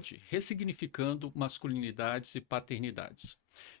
Pod, ressignificando masculinidades e paternidades.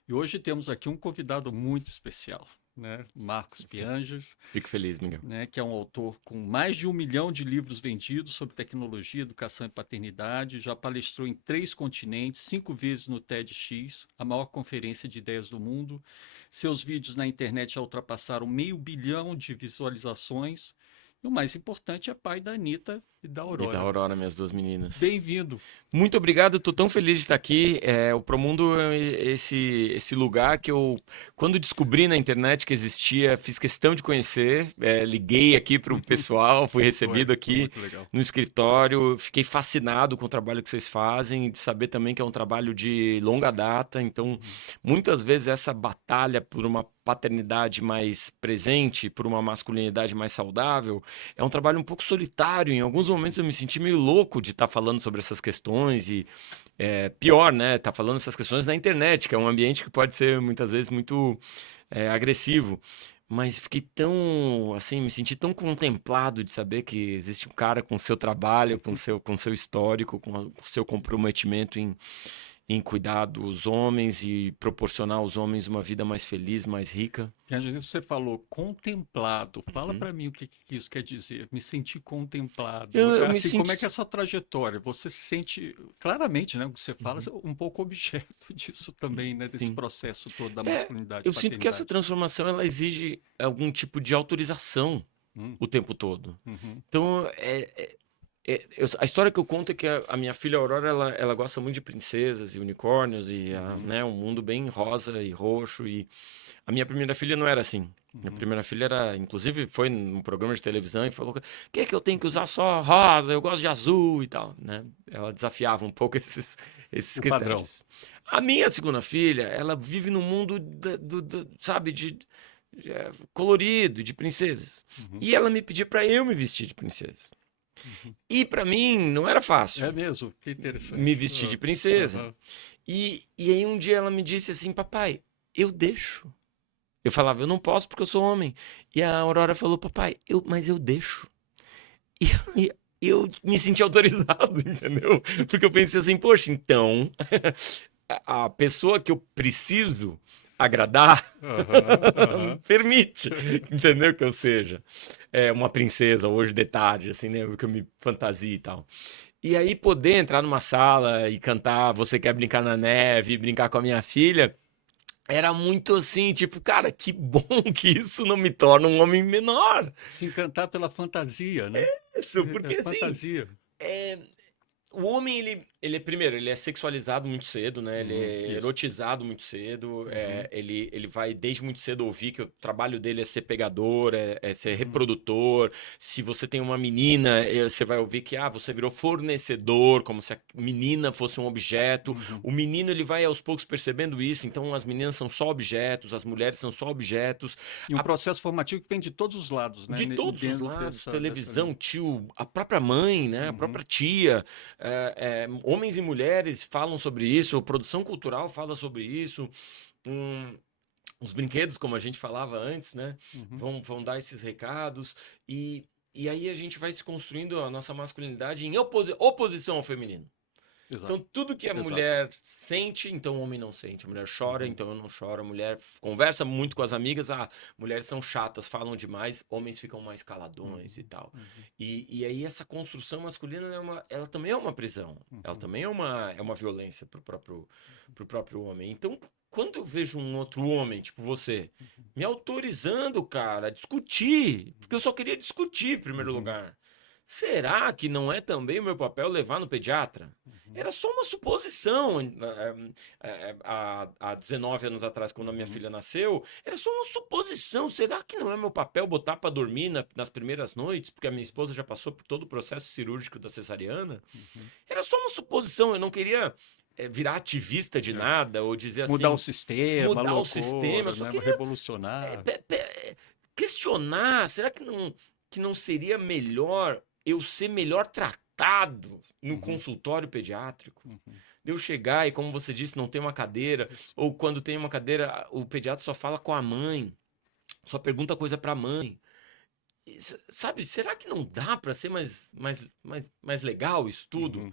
E hoje temos aqui um convidado muito especial, né? Marcos Pianges, Fico feliz, Miguel. né? Que é um autor com mais de 1 milhão de livros vendidos sobre tecnologia, educação e paternidade. Já palestrou em 3 continentes, 5 vezes no TEDx, a maior conferência de ideias do mundo. Seus vídeos na internet já ultrapassaram 500 milhões de visualizações. E o mais importante é pai da Anitta e da E da Aurora. Aurora, minhas duas meninas. Bem-vindo. Muito obrigado, tô tão feliz de estar aqui. O Promundo é esse lugar que eu, quando descobri na internet que existia, fiz questão de conhecer. Liguei aqui para o pessoal, fui recebido Foi aqui muito legal. no escritório. Fiquei fascinado com o trabalho que vocês fazem, de saber também que é um trabalho de longa data. Então, muitas vezes essa batalha por uma paternidade mais presente, por uma masculinidade mais saudável, é um trabalho um pouco solitário. Em alguns momentos eu me senti meio louco de estar falando sobre essas questões e pior, né? Tá falando essas questões na internet, que é um ambiente que pode ser muitas vezes muito agressivo. Mas fiquei tão, assim, me senti tão contemplado de saber que existe um cara com seu trabalho, com seu histórico, com o seu comprometimento em cuidar dos homens e proporcionar aos homens uma vida mais feliz, mais rica. Você falou contemplado. Fala para mim o que isso quer dizer. Me senti contemplado. Eu me Assim, como é senti. que é essa trajetória? Você se sente claramente, né? O que você fala, um pouco objeto disso também, né? Desse Sim. processo todo da masculinidade e Eu sinto que essa paternidade. transformação ela exige algum tipo de autorização Hum, o tempo todo. uhum, Então, a história que eu conto é que a minha filha Aurora ela gosta muito de princesas e unicórnios e né, um mundo bem rosa e roxo. E a minha primeira filha não era assim. Minha primeira filha era, inclusive, foi num programa de televisão e falou: que eu tenho que usar só rosa? Eu gosto de azul e tal, né? Ela desafiava um pouco esses o padrão. critérios. A minha segunda filha, ela vive num mundo, sabe, colorido, de princesas. Uhum, E ela me pedia para eu me vestir de princesa. uhum. E para mim não era É fácil mesmo? Que me interessante. vestir de princesa. Aham. E aí um dia ela me disse assim: papai, eu deixo. Eu falava: eu não posso porque eu sou homem. E a Aurora falou: papai, mas eu deixo. E eu me senti autorizado, entendeu? Porque eu pensei assim: poxa, então a pessoa que eu preciso agradar Aham, aham. permite, entendeu? Que eu seja uma princesa hoje de tarde, assim, né? Que eu me fantasia e tal. E aí poder entrar numa sala e cantar Você Quer Brincar na Neve, e brincar com a minha filha, era muito assim, tipo, cara, que bom que isso não me torna um homem menor. Se encantar pela fantasia, né? Isso, É porque assim, fantasia. é, o homem, primeiro, ele é sexualizado muito cedo, né? Ele é Isso. erotizado muito cedo. Uhum, Ele vai desde muito cedo ouvir que o trabalho dele é ser pegador, é ser uhum, reprodutor. Se você tem uma menina, você vai ouvir que você virou fornecedor, como se a menina fosse um objeto. uhum. O menino, ele vai aos poucos percebendo isso. Então, as meninas são só objetos, as mulheres são só objetos. E um processo formativo que vem de todos os lados, né? De todos os Dentro lados, dessa televisão, linha. tio, a própria mãe, né? A Uhum, própria tia, homens e mulheres falam sobre isso, a produção cultural fala sobre isso, hum, os brinquedos, como a gente falava antes, né? uhum. Vão dar esses recados e aí a gente vai se construindo a nossa masculinidade em oposição ao feminino. Exato, Então, tudo que a exato. mulher sente, então o homem não sente. A mulher chora, Uhum, então eu não choro. A mulher conversa muito com as amigas. Mulheres são chatas, falam demais. Homens ficam mais caladões e uhum, tal. uhum, E aí essa construção masculina, ela também é uma prisão. Ela uhum, também é uma violência pro próprio homem. Então, quando eu vejo um outro homem, tipo você, me autorizando, cara, a discutir, porque eu só queria discutir em primeiro uhum, lugar. Será que não é também o meu papel levar no pediatra? uhum, Era só uma suposição. Há 19 anos atrás, quando a minha uhum, filha nasceu, era só uma suposição. Será que não é meu papel botar para dormir nas primeiras noites? Porque a minha esposa já passou por todo o processo cirúrgico da cesariana. uhum. Era só uma suposição. Eu não queria virar ativista de É. nada ou dizer Mudar o assim, sistema, mudar o sistema. Eu loucura, só né? queria Revolucionar. questionar. Será que não seria melhor eu ser melhor tratado no Uhum, consultório pediátrico? uhum. De eu chegar e, como você disse, não tem uma cadeira, Isso. ou quando tem uma cadeira, o pediatra só fala com a mãe, só pergunta coisa para a mãe. Sabe, será que não dá para ser mais legal isso tudo? Uhum.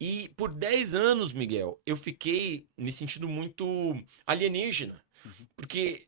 E por 10 anos, Miguel, eu fiquei me sentindo muito alienígena, Uhum. porque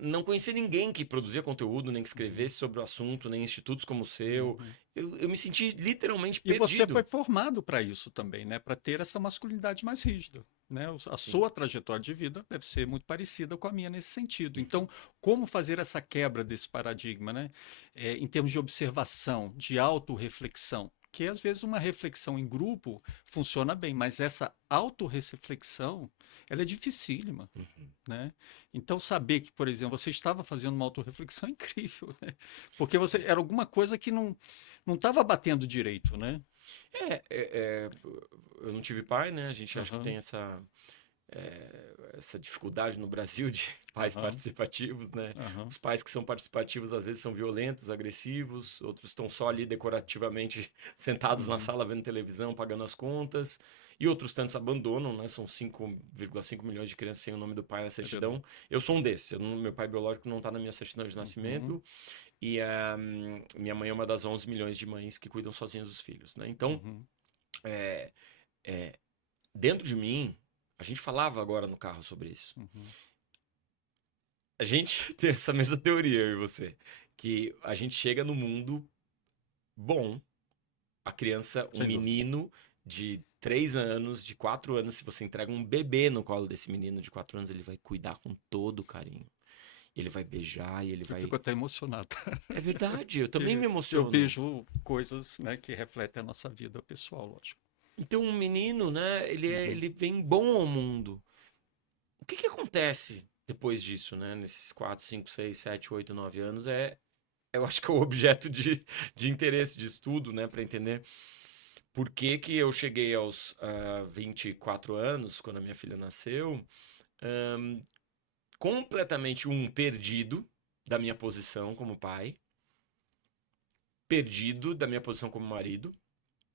não conhecia ninguém que produzia conteúdo, nem que Uhum. escrevesse sobre o assunto, nem institutos como o seu. Uhum. Eu me senti literalmente E você foi perdido. formado para isso também, né? Para ter essa masculinidade mais rígida, né? A Sim. sua trajetória de vida deve ser muito parecida com a minha nesse sentido. Então, como fazer essa quebra desse paradigma, né? Em termos de observação, de autorreflexão, que às vezes uma reflexão em grupo funciona bem, mas essa autorreflexão, ela é dificílima, Uhum. né? Então, saber que, por exemplo, você estava fazendo uma autorreflexão é incrível, né? Porque você era alguma coisa que não estava batendo direito, né? Eu não tive pai, né? A gente acha que Aham, tem essa dificuldade no Brasil de pais aham, participativos, né? aham. Os pais que são participativos às vezes são violentos, agressivos, outros estão só ali decorativamente sentados na Uhum. sala vendo televisão, pagando as contas, e outros tantos abandonam, né? São 5,5 milhões de crianças sem o nome do pai na É verdade. certidão. Eu sou um desses. Meu pai biológico não está na minha certidão de Uhum, nascimento, e minha mãe é uma das 11 milhões de mães que cuidam sozinhas dos filhos, né? Então, uhum, é, é, dentro de mim, a gente falava agora no carro sobre isso. uhum. A gente tem essa mesma teoria, eu e você, que a gente chega no mundo bom, a criança, um Sem dúvida. menino de 3 anos, de 4 anos, se você entrega um bebê no colo desse menino de 4 anos, ele vai cuidar com todo carinho. Ele vai beijar e ele Eu vai. fico até emocionado, É verdade, eu também porque me eu emociono. vejo coisas, né, que refletem a nossa vida pessoal, lógico. Então, um menino, né, Uhum. ele vem bom ao mundo. O que que acontece depois disso, né? Nesses 4, 5, 6, 7, 8, 9 anos eu acho que é o objeto de interesse, de estudo, né? Para entender por que que eu cheguei aos 24 anos, quando a minha filha nasceu, ahn, completamente perdido da minha posição como pai, perdido da minha posição como marido,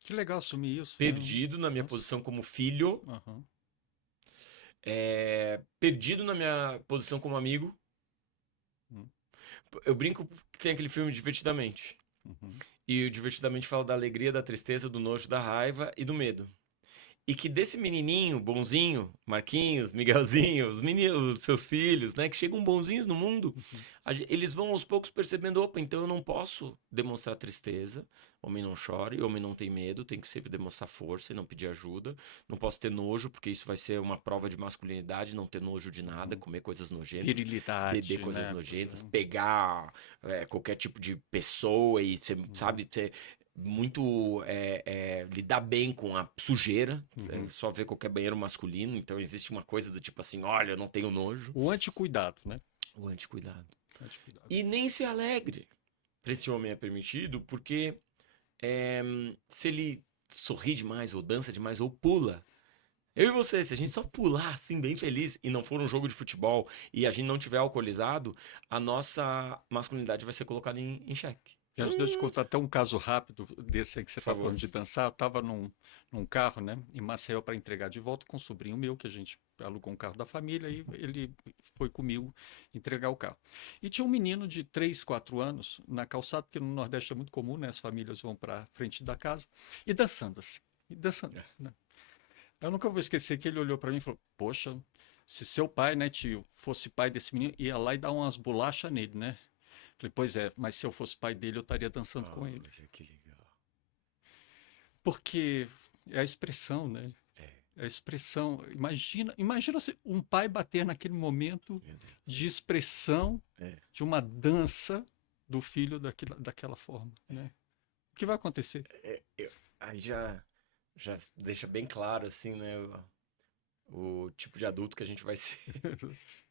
Que legal assumir isso, né? perdido na minha Nossa. posição como filho, Aham. perdido na minha posição como amigo. Uhum. Eu brinco que tem aquele filme Divertidamente. Uhum. E o Divertidamente fala da alegria, da tristeza, do nojo, da raiva e do medo. E que desse menininho, bonzinho, Marquinhos, Miguelzinho, os meninos, os seus filhos, né, que chegam bonzinhos no mundo, Uhum. eles vão aos poucos percebendo, opa, então eu não posso demonstrar tristeza, homem não chora, e homem não tem medo, tem que sempre demonstrar força e não pedir ajuda, não posso ter nojo, porque isso vai ser uma prova de masculinidade, não ter nojo de nada, Uhum. comer coisas nojentas, beber Virilidade, coisas né? nojentas, pegar qualquer tipo de pessoa e, você Uhum. sabe, muito lidar bem com a sujeira. É Uhum. só ver qualquer banheiro masculino, então existe uma coisa do tipo assim, olha, eu não tenho nojo. O anticuidado, né? O anticuidado. Anticuidado. E nem ser alegre para esse homem é permitido, porque se ele sorri demais, ou dança demais, ou pula. Eu e você, se a gente só pular assim, bem feliz, e não for um jogo de futebol, e a gente não tiver alcoolizado, a nossa masculinidade vai ser colocada em xeque. Deixa eu te contar até um caso rápido desse aí que você Por está favor. falando de dançar. Eu estava num carro, né, em Maceió para entregar de volta com um sobrinho meu, que a gente alugou um carro da família e ele foi comigo entregar o carro. E tinha um menino de 3, 4 anos na calçada, porque no Nordeste é muito comum, né, as famílias vão para frente da casa, e dançando assim, e dançando, né. Eu nunca vou esquecer que ele olhou para mim e falou: Poxa, se seu pai, né, tio, fosse pai desse menino, ia lá e dar umas bolachas nele, né? Falei, pois é, mas se eu fosse pai dele, eu estaria dançando com ele. Olha que legal. Porque é a expressão, né? É, É a expressão. Imagina um pai bater naquele momento meu Deus. de expressão É. de uma dança do filho daquela forma, né? O que vai acontecer? Aí já deixa bem claro, assim, né? O tipo de adulto que a gente vai ser.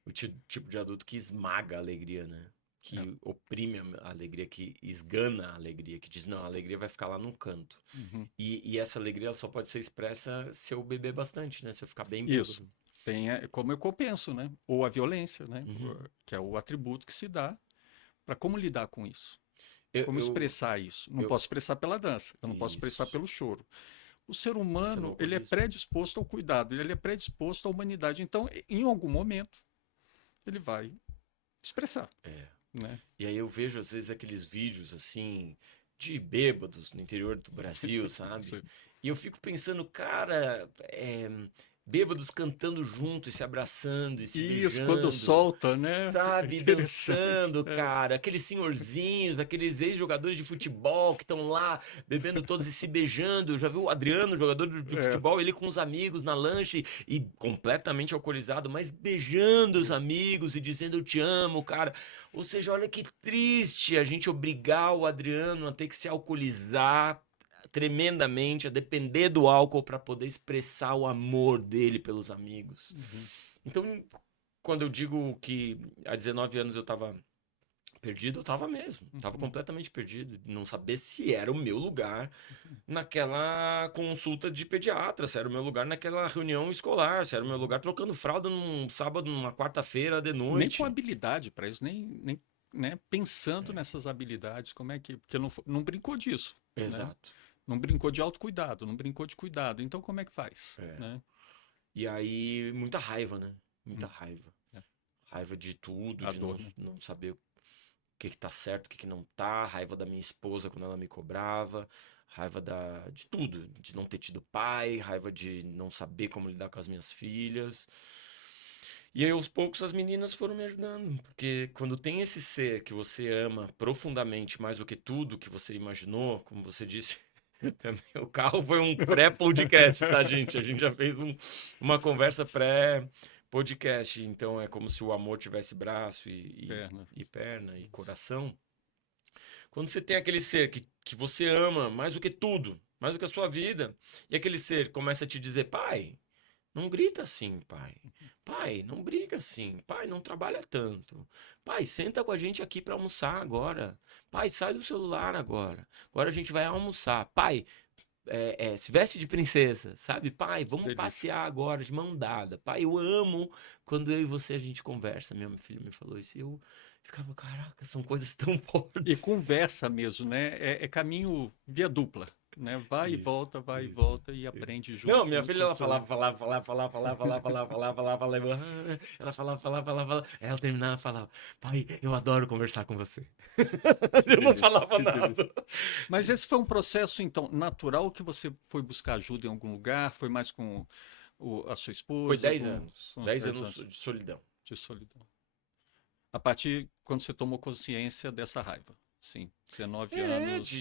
O tipo de adulto que esmaga a alegria, né? É. Que oprime a alegria, que esgana a alegria, que diz, não, a alegria vai ficar lá num canto. Uhum. E essa alegria ela só pode ser expressa se eu beber bastante, né? Se eu ficar bem Isso. bêbado. Tem como eu compenso, né? Ou a violência, né? Uhum. Que é o atributo que se dá para como lidar com isso. Eu, Como eu, expressar isso? Não eu... posso expressar pela dança, eu não posso expressar Isso. pelo choro. O ser Esse é no humano, ele é alcoolismo. predisposto ao cuidado, ele é predisposto à humanidade. Então, em algum momento, ele vai expressar, É. né? E aí eu vejo, às vezes, aqueles vídeos, assim, de bêbados no interior do Brasil, sabe? Sim. E eu fico pensando, cara, bêbados cantando junto, e se abraçando, e se Isso, quando beijando, solta, né? É sabe? interessante. Dançando, cara. Aqueles senhorzinhos, aqueles ex-jogadores de futebol que estão lá bebendo todos e se beijando. Já viu o Adriano, jogador de É. futebol, ele com os amigos na lanche e completamente alcoolizado, mas beijando os amigos e dizendo eu te amo, cara. Ou seja, olha que triste a gente obrigar o Adriano a ter que se alcoolizar tremendamente, a depender do álcool para poder expressar o amor dele pelos amigos. Uhum. Então, quando eu digo que há 19 anos eu estava perdido, eu estava mesmo. Estava Uhum. completamente perdido. Não saber se era o meu lugar naquela consulta de pediatra, se era o meu lugar naquela reunião escolar, se era o meu lugar trocando fralda num sábado, numa quarta-feira de Nem com noite. habilidade para isso, nem né, pensando nessas habilidades, como é que. Porque não brincou disso, né? Exato. Não brincou de autocuidado, não brincou de cuidado. Então, como é que faz? É. Né? E aí, muita raiva, né? Muita Hum, raiva. é. Raiva de tudo, A de dor, né? não saber o que tá certo, o que não tá, raiva da minha esposa quando ela me cobrava, raiva de tudo, de não ter tido pai, raiva de não saber como lidar com as minhas filhas. E aí, aos poucos, as meninas foram me ajudando, porque quando tem esse ser que você ama profundamente, mais do que tudo que você imaginou, como você disse, também o carro foi um pré-podcast, tá, gente? A gente já fez uma conversa pré-podcast, então é como se o amor tivesse braço Perna. e perna e Isso. coração. Quando você tem aquele ser que você ama mais do que tudo, mais do que a sua vida, e aquele ser começa a te dizer, pai, não grita assim, pai. Pai, não briga assim. Pai, não trabalha tanto. Pai, senta com a gente aqui para almoçar agora. Pai, sai do celular agora. Agora a gente vai almoçar. Pai, se veste de princesa, sabe? Pai, Que vamos delícia. passear agora de mão dada. Pai, eu amo quando eu e você a gente conversa. Minha filha me falou isso e eu ficava, caraca, são coisas tão E fortes. conversa mesmo, né? É caminho via dupla, né? Isso, vai e isso, volta e isso. aprende Não, junto minha filha, com ela todo. falava. Ela falava. Ela terminava e falava, pai, eu adoro conversar com você. Que Eu não delícia, falava que delícia. nada. Mas esse foi um processo, então, natural que você foi buscar ajuda em algum lugar? Foi mais com a sua Foi esposa, 10 anos. com os 10 10 anos anos de solidão. de solidão? A partir quando você tomou consciência dessa raiva. Sim, 19 anos.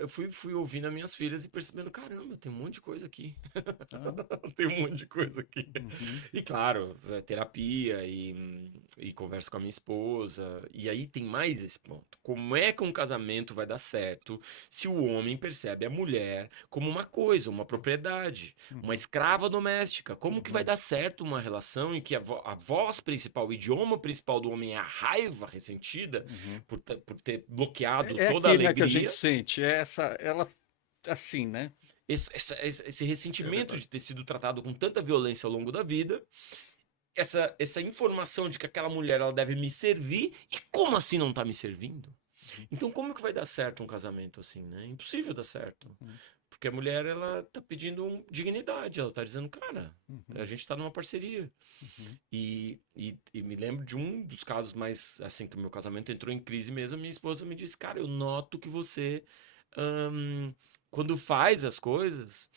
Eu fui ouvindo as minhas filhas e percebendo, caramba, tem um monte de coisa aqui. Ah, Tem um monte de coisa aqui. uhum, E claro, terapia e conversa com a minha esposa. E aí tem mais esse ponto. Como é que um casamento vai dar certo se o homem percebe a mulher como uma coisa, uma propriedade, uma uhum, escrava doméstica? Como que vai uhum, dar certo uma relação em que a voz principal, o idioma principal do homem é a raiva ressentida uhum. por ter bloqueado É toda a aquele, né, que a gente alegria? sente, ela assim, né? Esse É ressentimento verdade. de ter sido tratado com tanta violência ao longo da vida, essa informação de que aquela mulher ela deve me servir, e como assim não tá me servindo? Uhum, Então como que vai dar certo um casamento assim, né? É impossível dar certo. uhum, Porque a mulher, ela tá pedindo dignidade, ela tá dizendo, cara, a uhum, gente tá numa parceria. uhum. E me lembro de um dos casos mais, assim, que o meu casamento entrou em crise mesmo, minha esposa me disse, cara, eu noto que você, hum, quando faz as coisas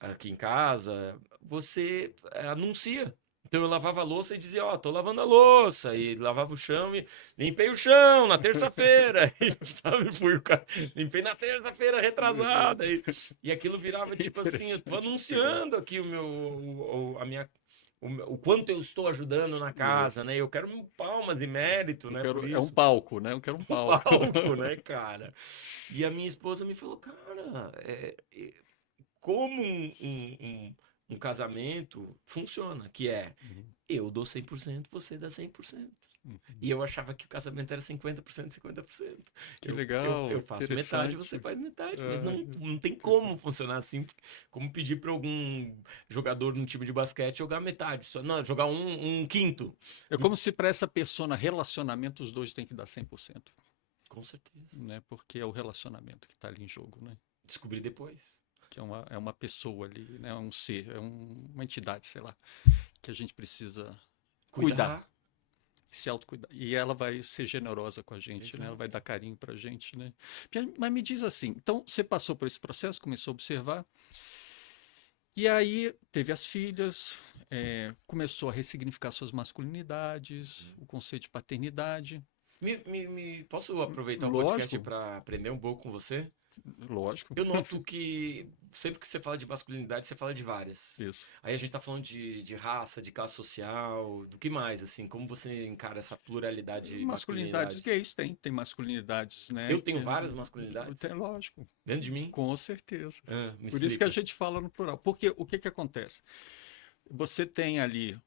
aqui em casa, você anuncia. Então eu lavava a louça e dizia, ó, tô lavando a louça, e lavava o chão e limpei o chão na terça-feira, e, sabe, limpei na terça-feira retrasada, e aquilo virava tipo assim, eu tô Interessante, legal. anunciando aqui a minha, o quanto eu estou ajudando na casa, Isso. né? Eu quero palmas e mérito, né, por É um isso. palco, né? Eu quero um Um palco. palco, né, cara? E a minha esposa me falou, cara, como um casamento funciona, que é Uhum, eu dou 100%, você dá 100%. uhum. E eu achava que o casamento era 50%, 50%. Que Eu legal, faço metade, você interessante. faz metade, mas Ah, não tem como funcionar assim, como pedir para algum jogador no time de basquete jogar metade, só, não, jogar um quinto. é como se para essa pessoa, relacionamento, os dois têm que dar 100%, Com certeza. né? Porque é o relacionamento que está ali em jogo, né? Descobri depois. Que é uma pessoa ali, né? É um ser, uma entidade, sei lá, que a gente precisa cuidar, Cuidar. se autocuidar. E ela vai ser generosa com a gente, né? Ela vai Exato. dar carinho pra gente, né? Mas me diz assim, então você passou por esse processo, começou a observar, E aí teve as filhas, começou a ressignificar suas masculinidades, o conceito de paternidade. Posso aproveitar o podcast Lógico, para aprender um pouco com você? lógico, Eu noto que sempre que você fala de masculinidade, você fala de várias. isso. Aí a gente tá falando de raça, de classe social, do que mais, assim? Como você encara essa pluralidade de Masculinidades masculinidades? gays tem masculinidades, né? Eu tenho várias masculinidades Tem, lógico, dentro de mim? com certeza. Me Por isso que a explica. gente fala no plural. Porque o que que acontece? Você tem ali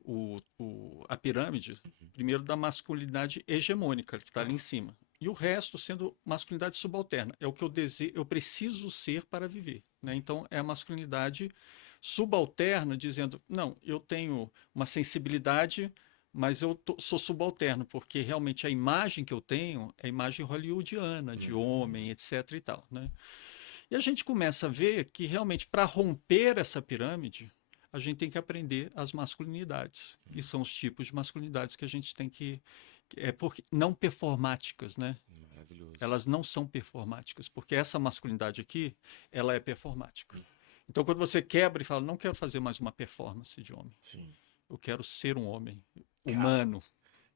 a pirâmide, primeiro da masculinidade hegemônica, que está ali em cima. E o resto sendo masculinidade subalterna. É o que eu preciso ser para viver. Né? Então, é a masculinidade subalterna dizendo, não, eu tenho uma sensibilidade, mas sou subalterno, porque realmente a imagem que eu tenho é a imagem hollywoodiana, de homem, etc. e tal. Né? E a gente começa a ver que realmente para romper essa pirâmide, a gente tem que aprender as masculinidades. E são os tipos de masculinidades que a gente tem porque não performáticas, né? Maravilhoso. Elas não são performáticas, porque essa masculinidade aqui, ela é performática. Então, quando você quebra e fala, não quero fazer mais uma performance de homem, Sim. eu quero ser um homem humano.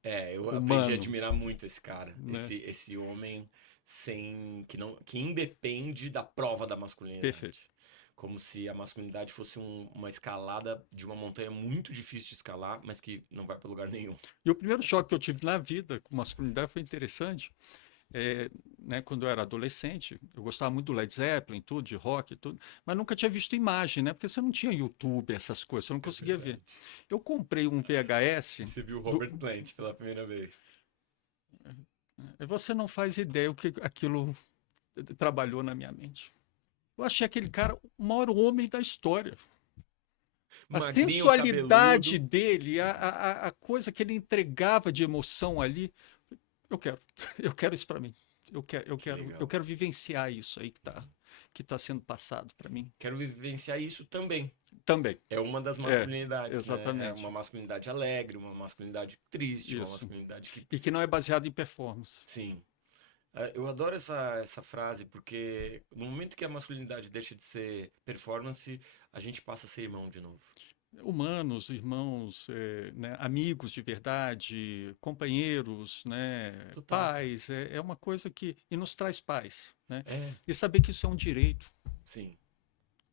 Eu aprendi a Humano, admirar muito esse cara, né? esse homem que independe da prova da masculinidade. Perfeito. Como se a masculinidade fosse uma escalada de uma montanha muito difícil de escalar, mas que não vai para lugar nenhum. E o primeiro choque que eu tive na vida com masculinidade foi interessante. Né, quando eu era adolescente, eu gostava muito do Led Zeppelin, tudo, de rock, tudo, mas nunca tinha visto imagem, né? Porque você não tinha YouTube, essas coisas, você não conseguia ver. Eu comprei um VHS. Você viu Robert Plant pela primeira vez. Você não faz ideia o que aquilo trabalhou na minha mente. Eu achei aquele cara o maior homem da história. A Magrinho, sensualidade cabeludo. dele, a coisa que ele entregava de emoção ali, eu quero isso para mim. Eu quero vivenciar isso aí que tá sendo passado para mim. Quero vivenciar isso também. Também. É uma das masculinidades, exatamente. Né? É uma masculinidade alegre, uma masculinidade triste, uma masculinidade que... E que não é baseada em performance. Sim. Eu adoro essa frase, porque no momento que a masculinidade deixa de ser performance, a gente passa a ser irmão de novo. Humanos, irmãos, né, amigos de verdade, companheiros, né, pais, é uma coisa que nos traz paz, né? E saber que isso é um direito. Sim.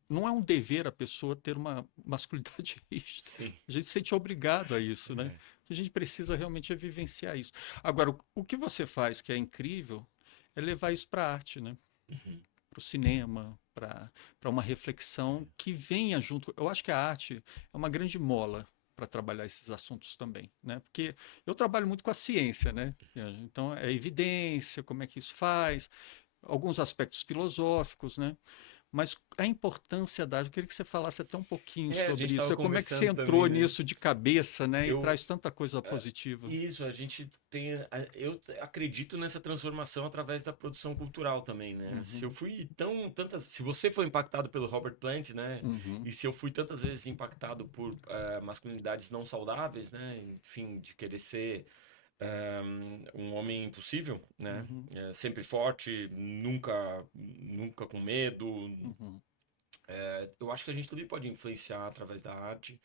Não é um dever a pessoa ter uma masculinidade rígida. Sim. A gente se sente obrigado a isso, né? Que a gente precisa realmente vivenciar isso. Agora, o que você faz que é incrível é levar isso para a arte, né? Para o cinema, para uma reflexão que venha junto. Eu acho que a arte é uma grande mola para trabalhar esses assuntos também, né? Porque eu trabalho muito com a ciência, né? Então, é evidência, como é que isso faz, alguns aspectos filosóficos, né? Mas a importância da arte, eu queria que você falasse até um pouquinho sobre isso. Como é que você entrou nisso de cabeça, né? E traz tanta coisa positiva. Isso, eu acredito nessa transformação através da produção cultural também, né? Se eu fui se você foi impactado pelo Robert Plant, né? E se eu fui tantas vezes impactado por masculinidades não saudáveis, né? Enfim, de querer ser um homem impossível, né? Sempre forte, nunca com medo. Eu acho que a gente também pode influenciar através da arte,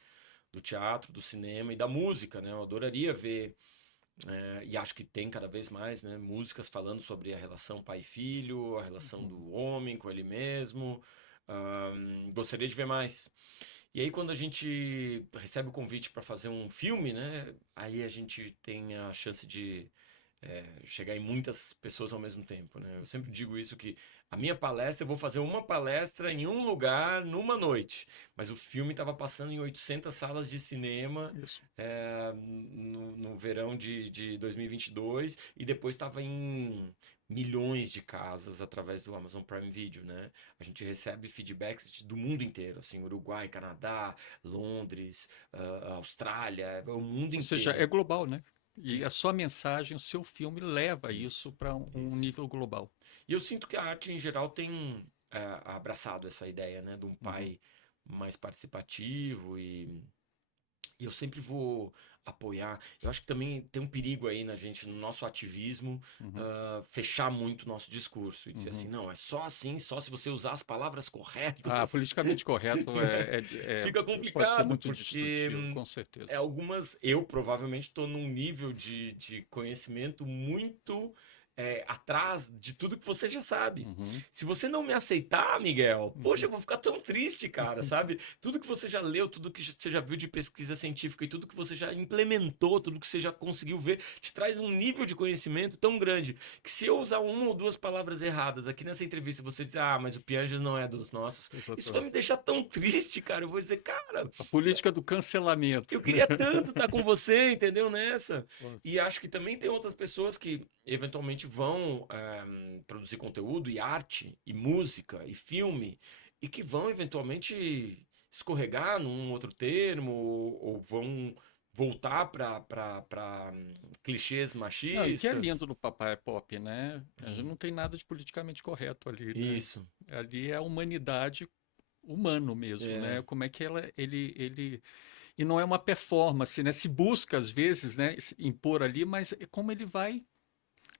do teatro, do cinema e da música, né? Eu adoraria ver, e acho que tem cada vez mais, né? Músicas falando sobre a relação pai e filho, a relação do homem com ele mesmo. Gostaria de ver mais. E aí, quando a gente recebe o convite para fazer um filme, né? Aí a gente tem a chance de chegar em muitas pessoas ao mesmo tempo, né? Eu sempre digo isso, que a minha palestra, eu vou fazer uma palestra em um lugar, numa noite. Mas o filme estava passando em 800 salas de cinema no verão de 2022 e depois estava em milhões de casas através do Amazon Prime Video, né? A gente recebe feedbacks do mundo inteiro, assim, Uruguai, Canadá, Londres, Austrália, o mundo inteiro. Ou seja, é global, né? E a sua mensagem, o seu filme leva isso para um nível global. E eu sinto que a arte em geral tem abraçado essa ideia, né, de um pai mais participativo e E eu sempre vou apoiar. Eu acho que também tem um perigo aí na gente, no nosso ativismo, fechar muito o nosso discurso e dizer assim, não, é só assim, só se você usar as palavras Ah, corretas. politicamente correto Fica pode ser complicado, muito porque destrutivo, com certeza. eu provavelmente estou num nível de conhecimento muito atrás de tudo que você já sabe. Uhum, Se você não me aceitar, Miguel, poxa, uhum. eu vou ficar tão triste, cara, sabe? Tudo que você já leu, tudo que você já viu de pesquisa científica e tudo que você já implementou, tudo que você já conseguiu ver, te traz um nível de conhecimento tão grande que se eu usar uma ou duas palavras erradas aqui nessa entrevista, você dizer, ah, mas o Piaget não é dos nossos, isso vai Exatamente. me deixar tão triste, cara. Eu vou dizer, cara, A política do cancelamento. eu queria tanto estar com você, entendeu? Nessa. E acho que também tem outras pessoas que eventualmente vão produzir conteúdo e arte, e música, e filme, e que vão eventualmente escorregar num outro termo, ou vão voltar para clichês Não, e que é machistas. lindo no Papai é Pop, né? A gente não tem nada de politicamente correto ali, né? Isso. Ali é a humanidade, humano mesmo, É. né? Como é que ele... E não é uma performance, né? Se busca, às vezes, né, impor ali, mas é como ele vai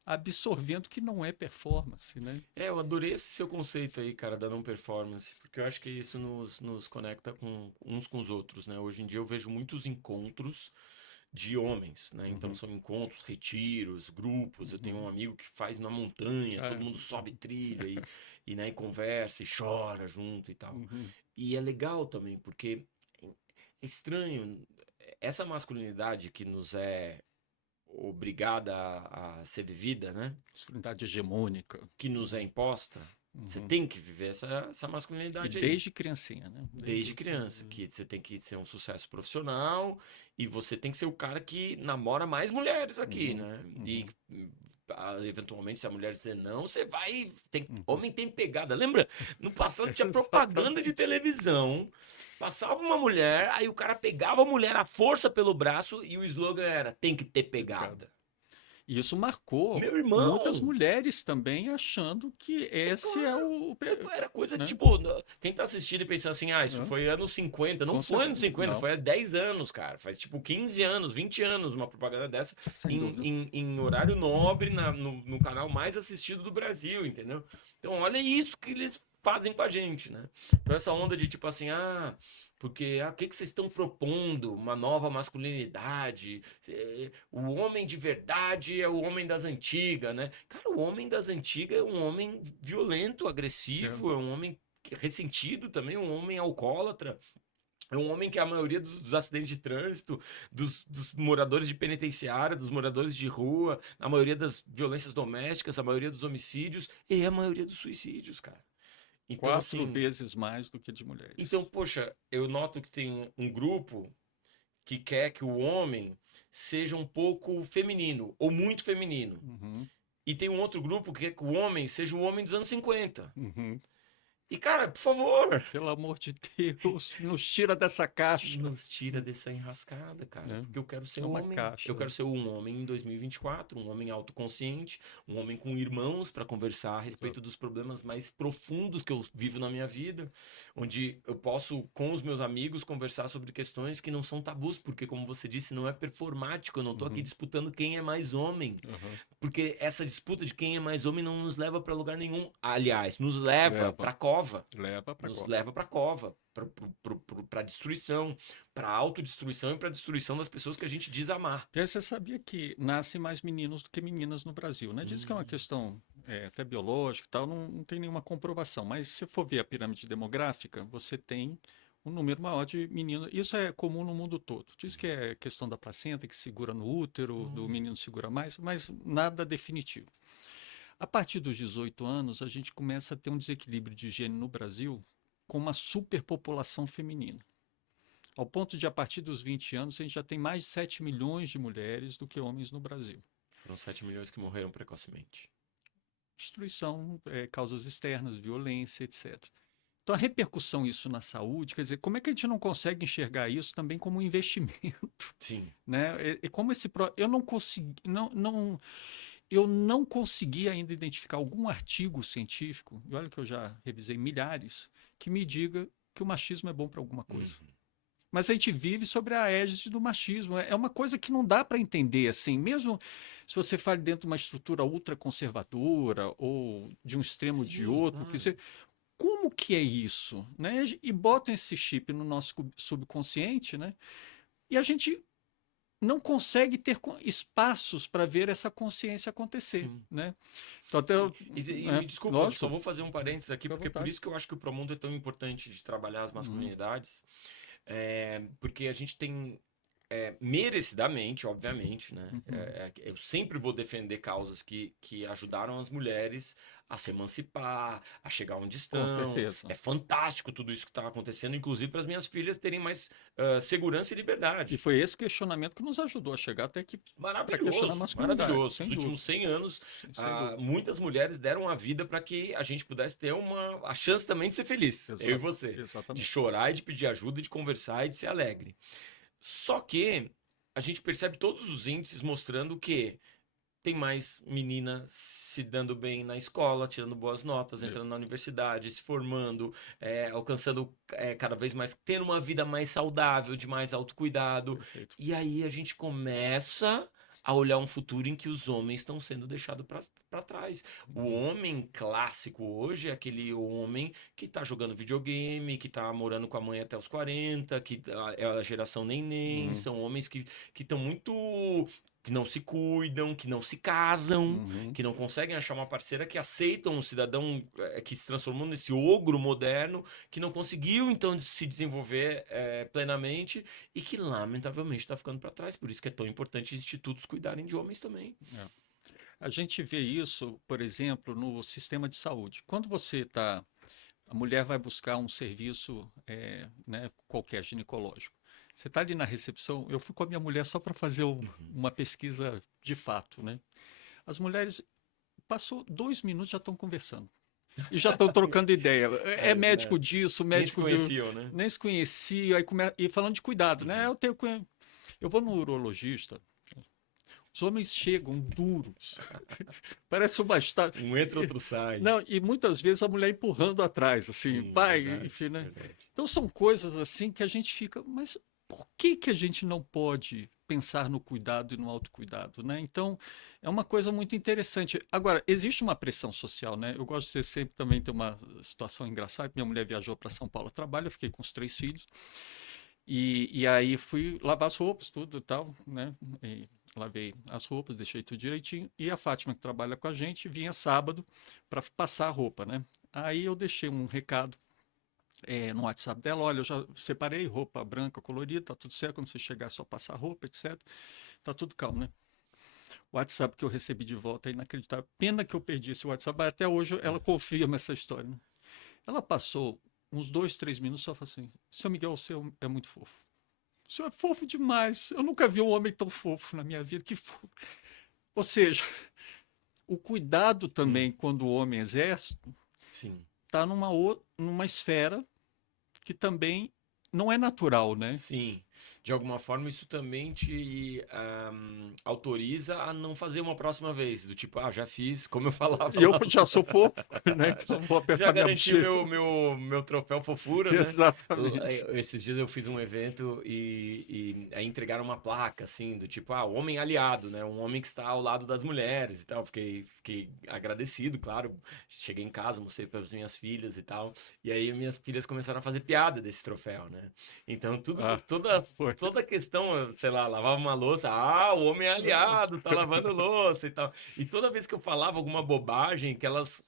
absorvendo que não é performance, né? Eu adorei esse seu conceito aí, cara, da não performance, porque eu acho que isso nos conecta com uns com os outros, né? Hoje em dia eu vejo muitos encontros de homens, né? Então Uhum, são encontros, retiros, grupos. Eu tenho um uhum. amigo que faz na montanha, todo É, mundo sobe trilha né, e conversa e chora junto e tal. uhum. E é legal também, porque é estranho essa masculinidade que nos é obrigada a ser vivida, né? Masculinidade hegemônica. Que nos é imposta. Você Uhum. tem que viver essa E masculinidade aí. desde criancinha, né? Desde criança, que você tem que ser um sucesso profissional e você tem que ser o cara que namora mais mulheres aqui, Uhum, né? E uhum, eventualmente, se a mulher dizer não, você vai. uhum. Homem tem pegada. Lembra? No passado tinha propaganda de Exatamente. televisão, passava uma mulher, aí o cara pegava a mulher à força pelo braço e o slogan era: tem que ter Pegado. pegada. E isso marcou Meu muitas irmão! mulheres também achando que É esse é claro. Era coisa né? tipo, quem tá assistindo e pensando assim, ah, isso Hã? foi anos 50. Não Com foi anos certeza. 50, Não, foi há 10 anos, cara. Faz tipo 15 anos, 20 anos uma propaganda dessa sem dúvida. em horário nobre no canal mais assistido do Brasil, entendeu? Então, olha isso que eles fazem com a gente, né? Então, essa onda de tipo assim, porque o que vocês estão propondo? Uma nova masculinidade? O homem de verdade é o homem das antigas, né? Cara, o homem das antigas é um homem violento, É. agressivo, é um homem ressentido também, um homem alcoólatra. É um homem que a maioria dos acidentes de trânsito, dos moradores de penitenciária, dos moradores de rua, a maioria das violências domésticas, a maioria dos homicídios e a maioria dos suicídios, cara. Então, 4 assim, vezes mais do que de mulheres. então, poxa, eu noto que tem um grupo que quer que o homem seja um pouco feminino ou muito feminino. Uhum, E tem um outro grupo que quer que o homem seja o homem dos anos 50. uhum. E, cara, por favor, Pelo amor de Deus, nos tira dessa caixa. nos tira dessa enrascada, cara. É, Porque eu quero ser é uma homem. caixa. Eu quero ser um homem em 2024, um homem autoconsciente, um homem com irmãos para conversar a respeito Exato. dos problemas mais profundos que eu vivo na minha vida, onde eu posso, com os meus amigos, conversar sobre questões que não são tabus, porque, como você disse, não é performático. Eu não tô aqui Uhum, disputando quem é mais homem. uhum. Porque essa disputa de quem é mais homem não nos leva para lugar nenhum. Aliás, nos leva Leva, para cova. leva para Nos copa. leva para cova, para destruição, para autodestruição e para destruição das pessoas que a gente diz amar. Pierre, você sabia que nascem mais meninos do que meninas no Brasil, né? Diz que é uma Hum, questão até biológica e tal, não tem nenhuma comprovação. Mas se for ver a pirâmide demográfica, você tem um número maior de meninos. Isso é comum no mundo todo. Diz que é questão da placenta que segura no útero, do hum, menino segura mais, mas nada definitivo. A partir dos 18 anos, a gente começa a ter um desequilíbrio de gênero no Brasil com uma superpopulação feminina. Ao ponto de, a partir dos 20 anos, a gente já tem mais de 7 milhões de mulheres do que homens no Brasil. Foram 7 milhões que morreram precocemente. Destruição, causas externas, violência, etc. Então, a repercussão isso na saúde, quer dizer, como é que a gente não consegue enxergar isso também como um investimento? Sim. Né? Como eu não consegui, eu não consegui ainda identificar algum artigo científico, e olha que eu já revisei milhares, que me diga que o machismo é bom para alguma coisa. Uhum. Mas a gente vive sobre a égide do machismo. É uma coisa que não dá para entender assim, mesmo se você fala dentro de uma estrutura ultraconservadora ou de um extremo de Sim, outro, que claro. você, como que é isso, né? E botam esse chip no nosso subconsciente, né? E a gente não consegue ter espaços para ver essa consciência acontecer, Sim. né? Então, até, E me desculpa, só lógico, vou fazer um parênteses aqui, fica à porque é por vontade. isso que eu acho que o Promundo é tão importante de trabalhar as Uhum, masculinidades, porque a gente tem merecidamente, obviamente, né? uhum, Eu sempre vou defender causas que ajudaram as mulheres a se emancipar, a chegar onde com estão. certeza. É fantástico tudo isso que está acontecendo, inclusive para as minhas filhas terem mais segurança e E liberdade. foi esse questionamento que nos ajudou a chegar até aqui para questionar a Maravilhoso, masculinidade, maravilhoso. sem Os últimos dúvida, 100 anos, sem dúvida. muitas mulheres deram a vida para que a gente pudesse ter a chance também de ser feliz, eu e você, de Exatamente. chorar e de pedir ajuda, de conversar e de ser alegre. Só que a gente percebe todos os índices mostrando que tem mais menina se dando bem na escola, tirando boas notas, Isso, entrando na universidade, se formando, alcançando cada vez mais, tendo uma vida mais saudável, de mais autocuidado. perfeito. E aí a gente começa a olhar um futuro em que os homens estão sendo deixados para trás. O Uhum, homem clássico hoje é aquele homem que está jogando videogame, que está morando com a mãe até os 40, que é a geração neném, uhum, são homens que estão muito que não se cuidam, que não se casam, uhum. que não conseguem achar uma parceira que aceitam um cidadão que se transformou nesse ogro moderno, que não conseguiu então se desenvolver plenamente e que lamentavelmente está ficando para trás. Por isso que é tão importante institutos cuidarem de homens também. É. A gente vê isso, por exemplo, no sistema de saúde. Quando você está, a mulher vai buscar um serviço, né, qualquer ginecológico. Você está ali na recepção. Eu fui com a minha mulher só para fazer Uhum. uma pesquisa de fato, né? As mulheres passou 2 minutos já estão conversando e já estão trocando ideia. É médico disso, Nem se médico de conheciam, né? nem se conhecia e falando de cuidado, né? Uhum. Eu vou no urologista. Os homens chegam duros. Parece uma estátua. Um entra, outro sai. Não, e muitas vezes a mulher empurrando atrás, assim, Sim, vai, verdade, enfim, né? verdade. Então são coisas assim que a gente fica, mas por que que a gente não pode pensar no cuidado e no autocuidado, né? Então é uma coisa muito interessante. Agora, existe uma pressão social, né? Eu gosto de ser sempre também ter uma situação engraçada. Minha mulher viajou para São Paulo a trabalho, eu fiquei com os 3 filhos. E aí fui lavar as roupas, tudo e tal, né? E lavei as roupas, deixei tudo direitinho. E a Fátima, que trabalha com a gente, vinha sábado para passar a roupa, né? Aí eu deixei um recado no WhatsApp dela: olha, eu já separei roupa branca, colorida, tá tudo certo. Quando você chegar, é só passar a roupa, etc. Tá tudo calmo, né? O WhatsApp que eu recebi de volta é inacreditável. Pena que eu perdi esse WhatsApp, mas até hoje ela confirma essa história, né? Ela passou uns 2, 3 minutos só falou assim: seu Miguel, você é muito fofo. O senhor é fofo demais. Eu nunca vi um homem tão fofo na minha vida. Que fofo. Ou seja, o cuidado Hum, também, quando o homem exerce, sim. está numa esfera que também não é natural, né? Sim, de alguma forma isso também te autoriza a não fazer uma próxima vez, do tipo, já fiz, como eu falava E eu lá, já sou fofo, né? Então vou já apertar minha garanti bochecha. meu troféu fofura, né? Exatamente. Esses dias eu fiz um evento e aí entregaram uma placa, assim, do tipo, o homem aliado, né? Um homem que está ao lado das mulheres e tal. Fiquei agradecido, claro. Cheguei em casa, mostrei para as minhas filhas e tal. E aí minhas filhas começaram a fazer piada desse troféu, né? Então, Ah, foi. toda questão, sei lá, lavava uma louça, o homem é aliado, tá lavando louça e tal. E toda vez que eu falava alguma bobagem que elas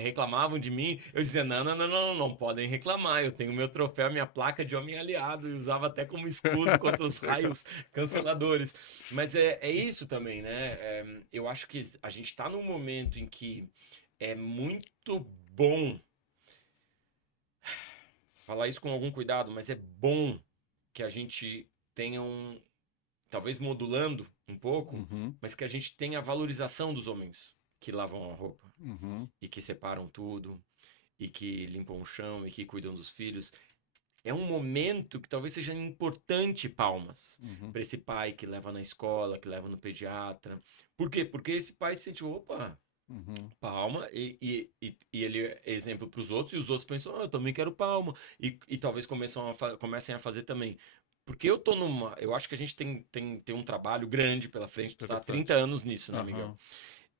reclamavam de mim, eu dizia: não, não, não, não, não podem reclamar, eu tenho meu troféu, minha placa de homem aliado, e usava até como escudo contra os Legal. raios canceladores. Mas é isso também, né? Eu acho que a gente tá num momento em que é muito bom falar isso com algum cuidado, mas é bom que a gente tenha talvez modulando um pouco, Uhum, mas que a gente tenha a valorização dos homens que lavam a roupa uhum, e que separam tudo e que limpam o chão e que cuidam dos filhos. É um momento que talvez seja importante palmas uhum. para esse pai que leva na escola, que leva no pediatra. Por quê? Porque esse pai se sente, opa, Uhum. Palma, e ele é exemplo para os outros, e os outros pensam, eu também quero palma, e talvez comecem a fazer também. Porque eu acho que a gente tem um trabalho grande pela frente, tu tá há 30 Interessante. anos nisso, né, Miguel? Aham.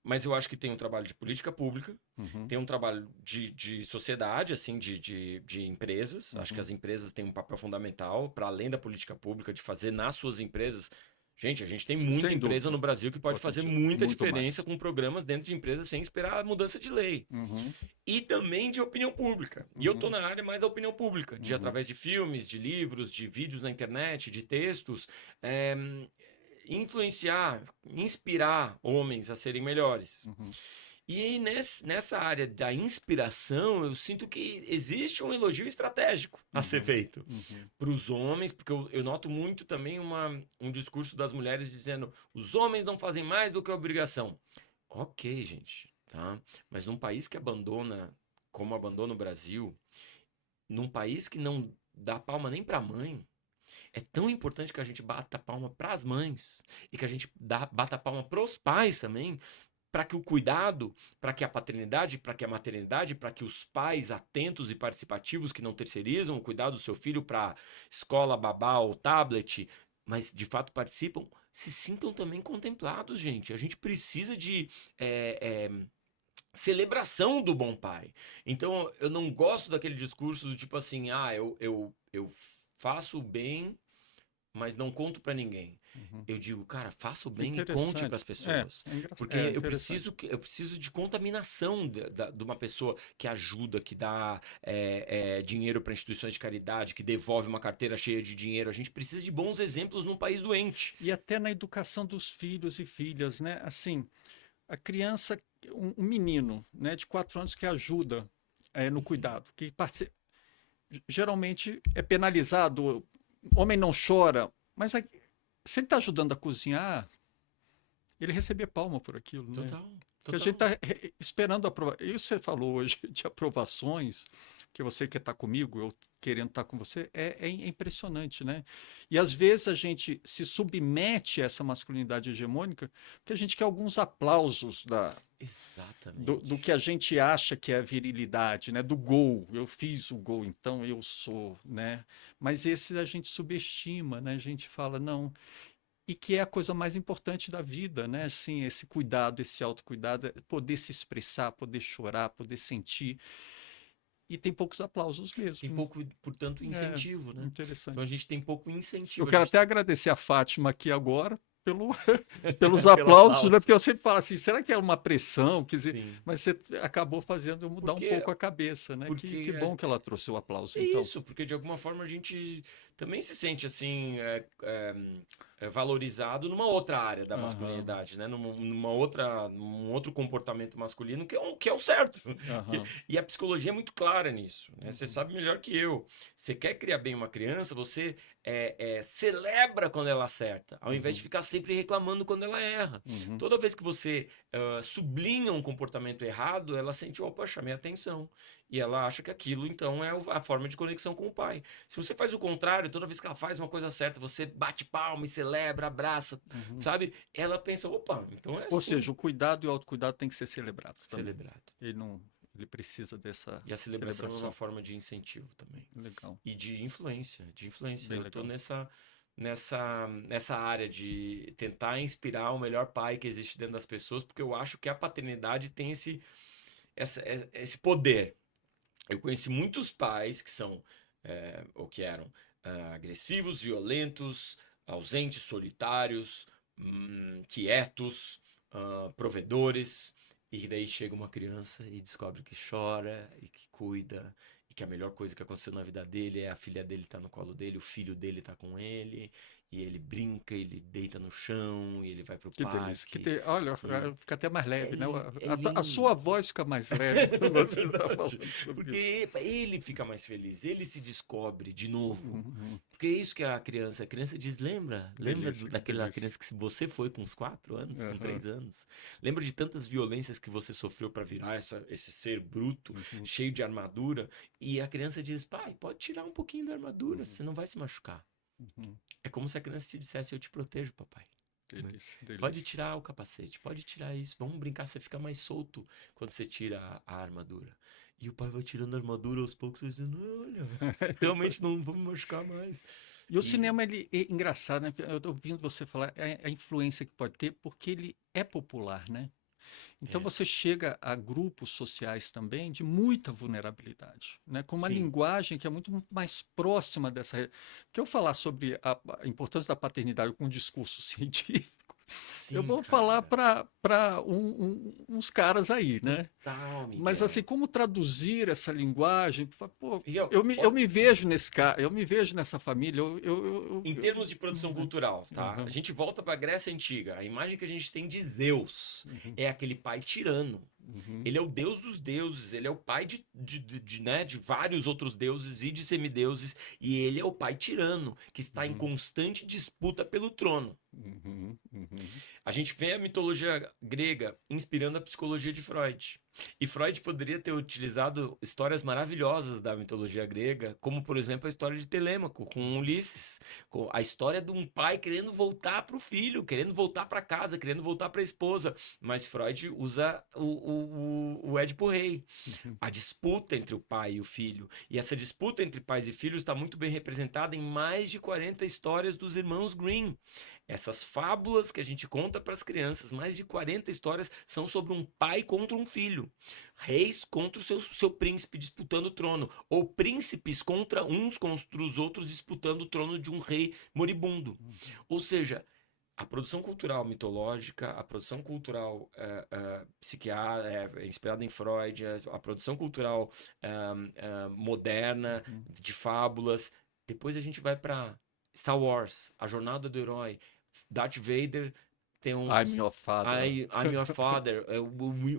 Mas eu acho que tem um trabalho de política pública, Uhum. tem um trabalho de sociedade, assim, de empresas. Acho que Uhum. as empresas têm um papel fundamental, para além da política pública, de fazer nas suas empresas. Gente, a gente tem muita Sem empresa dúvida. no Brasil que pode fazer Importante. E muita muito diferença mais. com programas dentro de empresas sem esperar a mudança de lei. Uhum. E também de opinião pública. E eu tô Uhum. na área mais da opinião pública, de Uhum. através de filmes, de livros, de vídeos na internet, de textos, eh, influenciar, inspirar homens a serem melhores. Uhum. E aí, nessa área da inspiração, eu sinto que existe um elogio estratégico a ser Uhum. feito Uhum. para os homens, porque eu noto muito também um discurso das mulheres dizendo: os homens não fazem mais do que a obrigação. Ok, gente, tá? Mas num país que abandona, como abandona o Brasil, num país que não dá palma nem para a mãe, é tão importante que a gente bata palma para as mães e que a gente bata palma para os pais também, para que o cuidado, para que a paternidade, para que a maternidade, para que os pais atentos e participativos que não terceirizam o cuidado do seu filho para escola, babá ou tablet, mas de fato participam, se sintam também contemplados, gente. A gente precisa de celebração do bom pai. Então, eu não gosto daquele discurso do tipo assim, eu faço o bem, mas não conto para ninguém. Uhum. Eu digo, cara, faça o bem e conte para as Interessante. pessoas. Porque É eu interessante. preciso, eu preciso de contaminação de uma pessoa que ajuda, que dá dinheiro para instituições de caridade, que devolve uma carteira cheia de dinheiro. A gente precisa de bons exemplos num país doente. E até na educação dos filhos e filhas, né? Assim, a criança, um menino, né, de 4 anos que ajuda no cuidado, que geralmente é penalizado. Homem não chora, mas se ele está ajudando a cozinhar, ele receber palma por aquilo, né? Total, Que a gente total. está esperando aprovar. Isso você falou hoje de aprovações, que você quer estar comigo, eu querendo estar com você, é impressionante, né? E às vezes a gente se submete a essa masculinidade hegemônica porque a gente quer alguns aplausos do Exatamente. que a gente acha que é a virilidade, né? Do gol. Eu fiz o gol, então eu sou, né? Mas esse a gente subestima, né? A gente fala, não, e que é a coisa mais importante da vida, né? Assim, esse cuidado, esse autocuidado, poder se expressar, poder chorar, poder sentir. E tem poucos aplausos Tem mesmo. pouco, portanto, É incentivo, né? Então a interessante. gente tem pouco Eu incentivo, a quero gente até tem agradecer a Fátima aqui agora pelo, pelos pelo aplausos, né? aplauso. Porque eu sempre falo assim, será que é uma pressão? Quer dizer, Sim. mas você acabou fazendo eu mudar um Porque, pouco a cabeça, né? Que porque bom que ela trouxe o aplauso, é então. isso, porque de alguma forma a gente também se sente assim valorizado numa outra área da Aham, masculinidade, né? Num outro comportamento masculino que é o certo. aham. E a psicologia é muito clara nisso, né? Você Uhum, sabe melhor que eu. Você quer criar bem uma criança, você celebra quando ela acerta, ao invés de uhum, ficar sempre reclamando quando ela erra. uhum, Toda vez que você sublinha um comportamento errado, ela sente, opa, chamei atenção. E ela acha que aquilo, então, é a forma de conexão com o pai. Se você faz o contrário, toda vez que ela faz uma coisa certa, você bate palma e celebra, abraça, uhum. sabe? Ela pensa, opa, então é Ou assim. seja, o cuidado e o autocuidado tem que ser celebrado também. Celebrado. Ele não, ele precisa dessa E a celebração é uma celebração. forma de incentivo também. Legal, E de influência, de influência. bem Eu tô legal. nessa área de tentar inspirar o melhor pai que existe dentro das pessoas, porque eu acho que a paternidade tem esse poder. Eu conheci muitos pais que são, ou que eram, agressivos, violentos, ausentes, solitários, quietos, provedores, e daí chega uma criança e descobre que chora e que cuida, e que a melhor coisa que aconteceu na vida dele é a filha dele estar no colo dele, o filho dele tá com ele, e ele brinca, ele deita no chão, e ele vai pro Que delícia. parque, Olha, e fica até mais leve, né? é A sua lindo. voz fica mais leve quando É você está verdade. falando sobre isso. Porque ele fica mais feliz, ele se descobre de novo. Uhum. Porque é isso que é a criança diz, lembra? Que Lembra delícia, que daquela delícia. criança que você foi com uns 4 anos, com Aham. 3 anos? Lembra de tantas violências que você sofreu para virar esse ser bruto, Uhum. cheio de armadura? E a criança diz, pai, pode tirar um pouquinho da armadura, Uhum. você não vai se machucar. Uhum. É como se a criança te dissesse, eu te protejo, papai. delícia, Pode delícia. tirar o capacete, pode tirar isso. Vamos brincar, você fica mais solto quando você tira a armadura. E o pai vai tirando a armadura aos poucos, dizendo: olha, realmente não vou me machucar mais. E o E cinema, ele é engraçado, né? Eu tô ouvindo você falar a influência que pode ter, porque ele é popular, né? Então é, você chega a grupos sociais também de muita vulnerabilidade, né? Com uma sim, linguagem que é muito mais próxima dessa. Porque eu falar sobre a importância da paternidade com um discurso científico, eu sim, vou falar cara. para uns caras aí, né? Total, Mas assim, Miguel. como traduzir essa linguagem? Pô, Miguel, eu me vejo nesse cara, eu me vejo nessa família. em termos de produção cultural, tá? A Aham, gente volta para a Grécia Antiga. A imagem que a gente tem de Zeus uhum, é aquele pai tirano. uhum, Ele é o deus dos deuses, ele é o pai né, de vários outros deuses e de semideuses, e ele é o pai tirano, que está em uhum, constante disputa pelo trono. uhum, uhum, A gente vê a mitologia grega inspirando a psicologia de Freud. E Freud poderia ter utilizado histórias maravilhosas da mitologia grega, como, por exemplo, a história de Telêmaco com Ulisses, com a história de um pai querendo voltar para o filho, querendo voltar para casa, querendo voltar para a esposa. Mas Freud usa o Édipo Rei, uhum, a disputa entre o pai e o filho. E essa disputa entre pais e filhos está muito bem representada em mais de 40 histórias dos irmãos Grimm. Essas fábulas que a gente conta para as crianças, mais de 40 histórias, são sobre um pai contra um filho, reis contra o seu príncipe disputando o trono, ou príncipes contra os outros disputando o trono de um rei moribundo. uhum. Ou seja, a produção cultural mitológica, a produção cultural psiquiátrica, inspirada em Freud, a produção cultural moderna, Uhum. de fábulas. Depois a gente vai para Star Wars, a jornada do herói. Darth Vader tem um. I'm your father. I'm your father.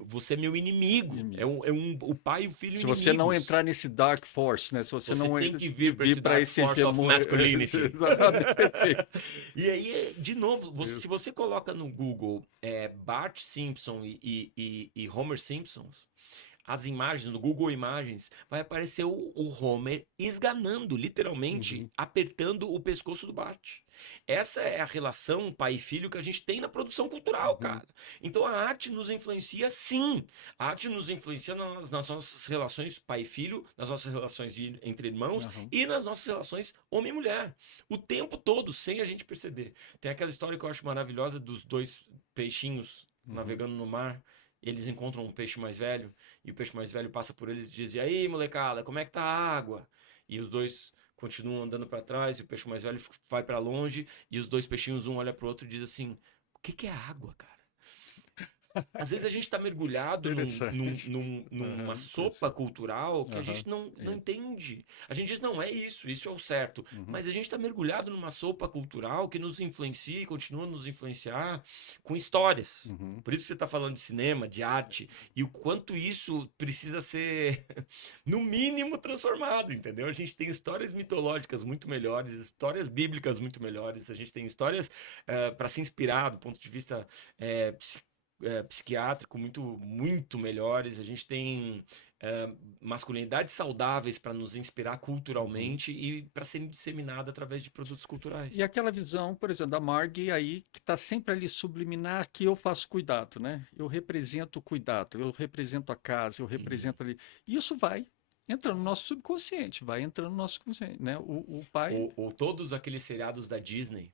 Você é meu inimigo. Inimigo. O pai e o filho Se você não inimigos. entrar nesse Dark Force, né? Se você Você não tem que vir para vir esse para Dark esse Force of hegemon... Masculinity. Exatamente, perfeito. E aí, de novo, se Isso. você coloca no Google Bart Simpson e Homer Simpsons, as imagens, no Google Imagens, vai aparecer o Homer esganando, literalmente, Uhum, apertando o pescoço do Bart. Essa é a relação pai e filho que a gente tem na produção cultural, uhum, cara. Então a arte nos influencia, sim. A arte nos influencia nas nossas relações pai e filho, nas nossas relações entre irmãos uhum, e nas nossas relações homem e mulher. O tempo todo, sem a gente perceber. Tem aquela história que eu acho maravilhosa dos dois peixinhos uhum. navegando no mar. Eles encontram um peixe mais velho e o peixe mais velho passa por eles e diz: E aí, molecada, como é que tá a água? E os dois continuam andando para trás e o peixe mais velho vai para longe e os dois peixinhos, um olha pro outro e diz assim: O que que é água, cara? Às vezes a gente está mergulhado Interessante. numa Aham, sopa interessante. cultural que a Aham, gente não é. entende. A gente diz, não é isso, isso é o certo. Uhum, Mas a gente está mergulhado numa sopa cultural que nos influencia e continua a nos influenciar com histórias. uhum. Por isso que você está falando de cinema, de arte, e o quanto isso precisa ser, no mínimo, transformado, entendeu? A gente tem histórias mitológicas muito melhores, histórias bíblicas muito melhores, a gente tem histórias para se inspirar do ponto de vista psiquiátrico muito melhores. A gente tem masculinidades saudáveis para nos inspirar Uhum. culturalmente e para serem disseminadas através de produtos E culturais. aquela visão, por exemplo, da Marg aí, que está sempre ali subliminar que eu faço cuidado, né? Eu represento o cuidado, eu represento a casa, eu Uhum. represento ali. Isso vai entrando no nosso subconsciente, vai entrando no nosso consciente, né? O pai. Ou todos aqueles seriados da Disney,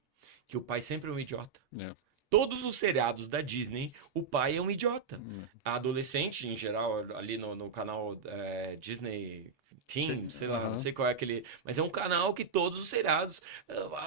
que o pai sempre é um idiota. É, Todos os seriados da Disney, o pai é um idiota. é. A adolescente, em geral, ali no canal Disney Teen, sei lá, não Aham. sei qual é aquele. Mas é um canal que todos os seriados,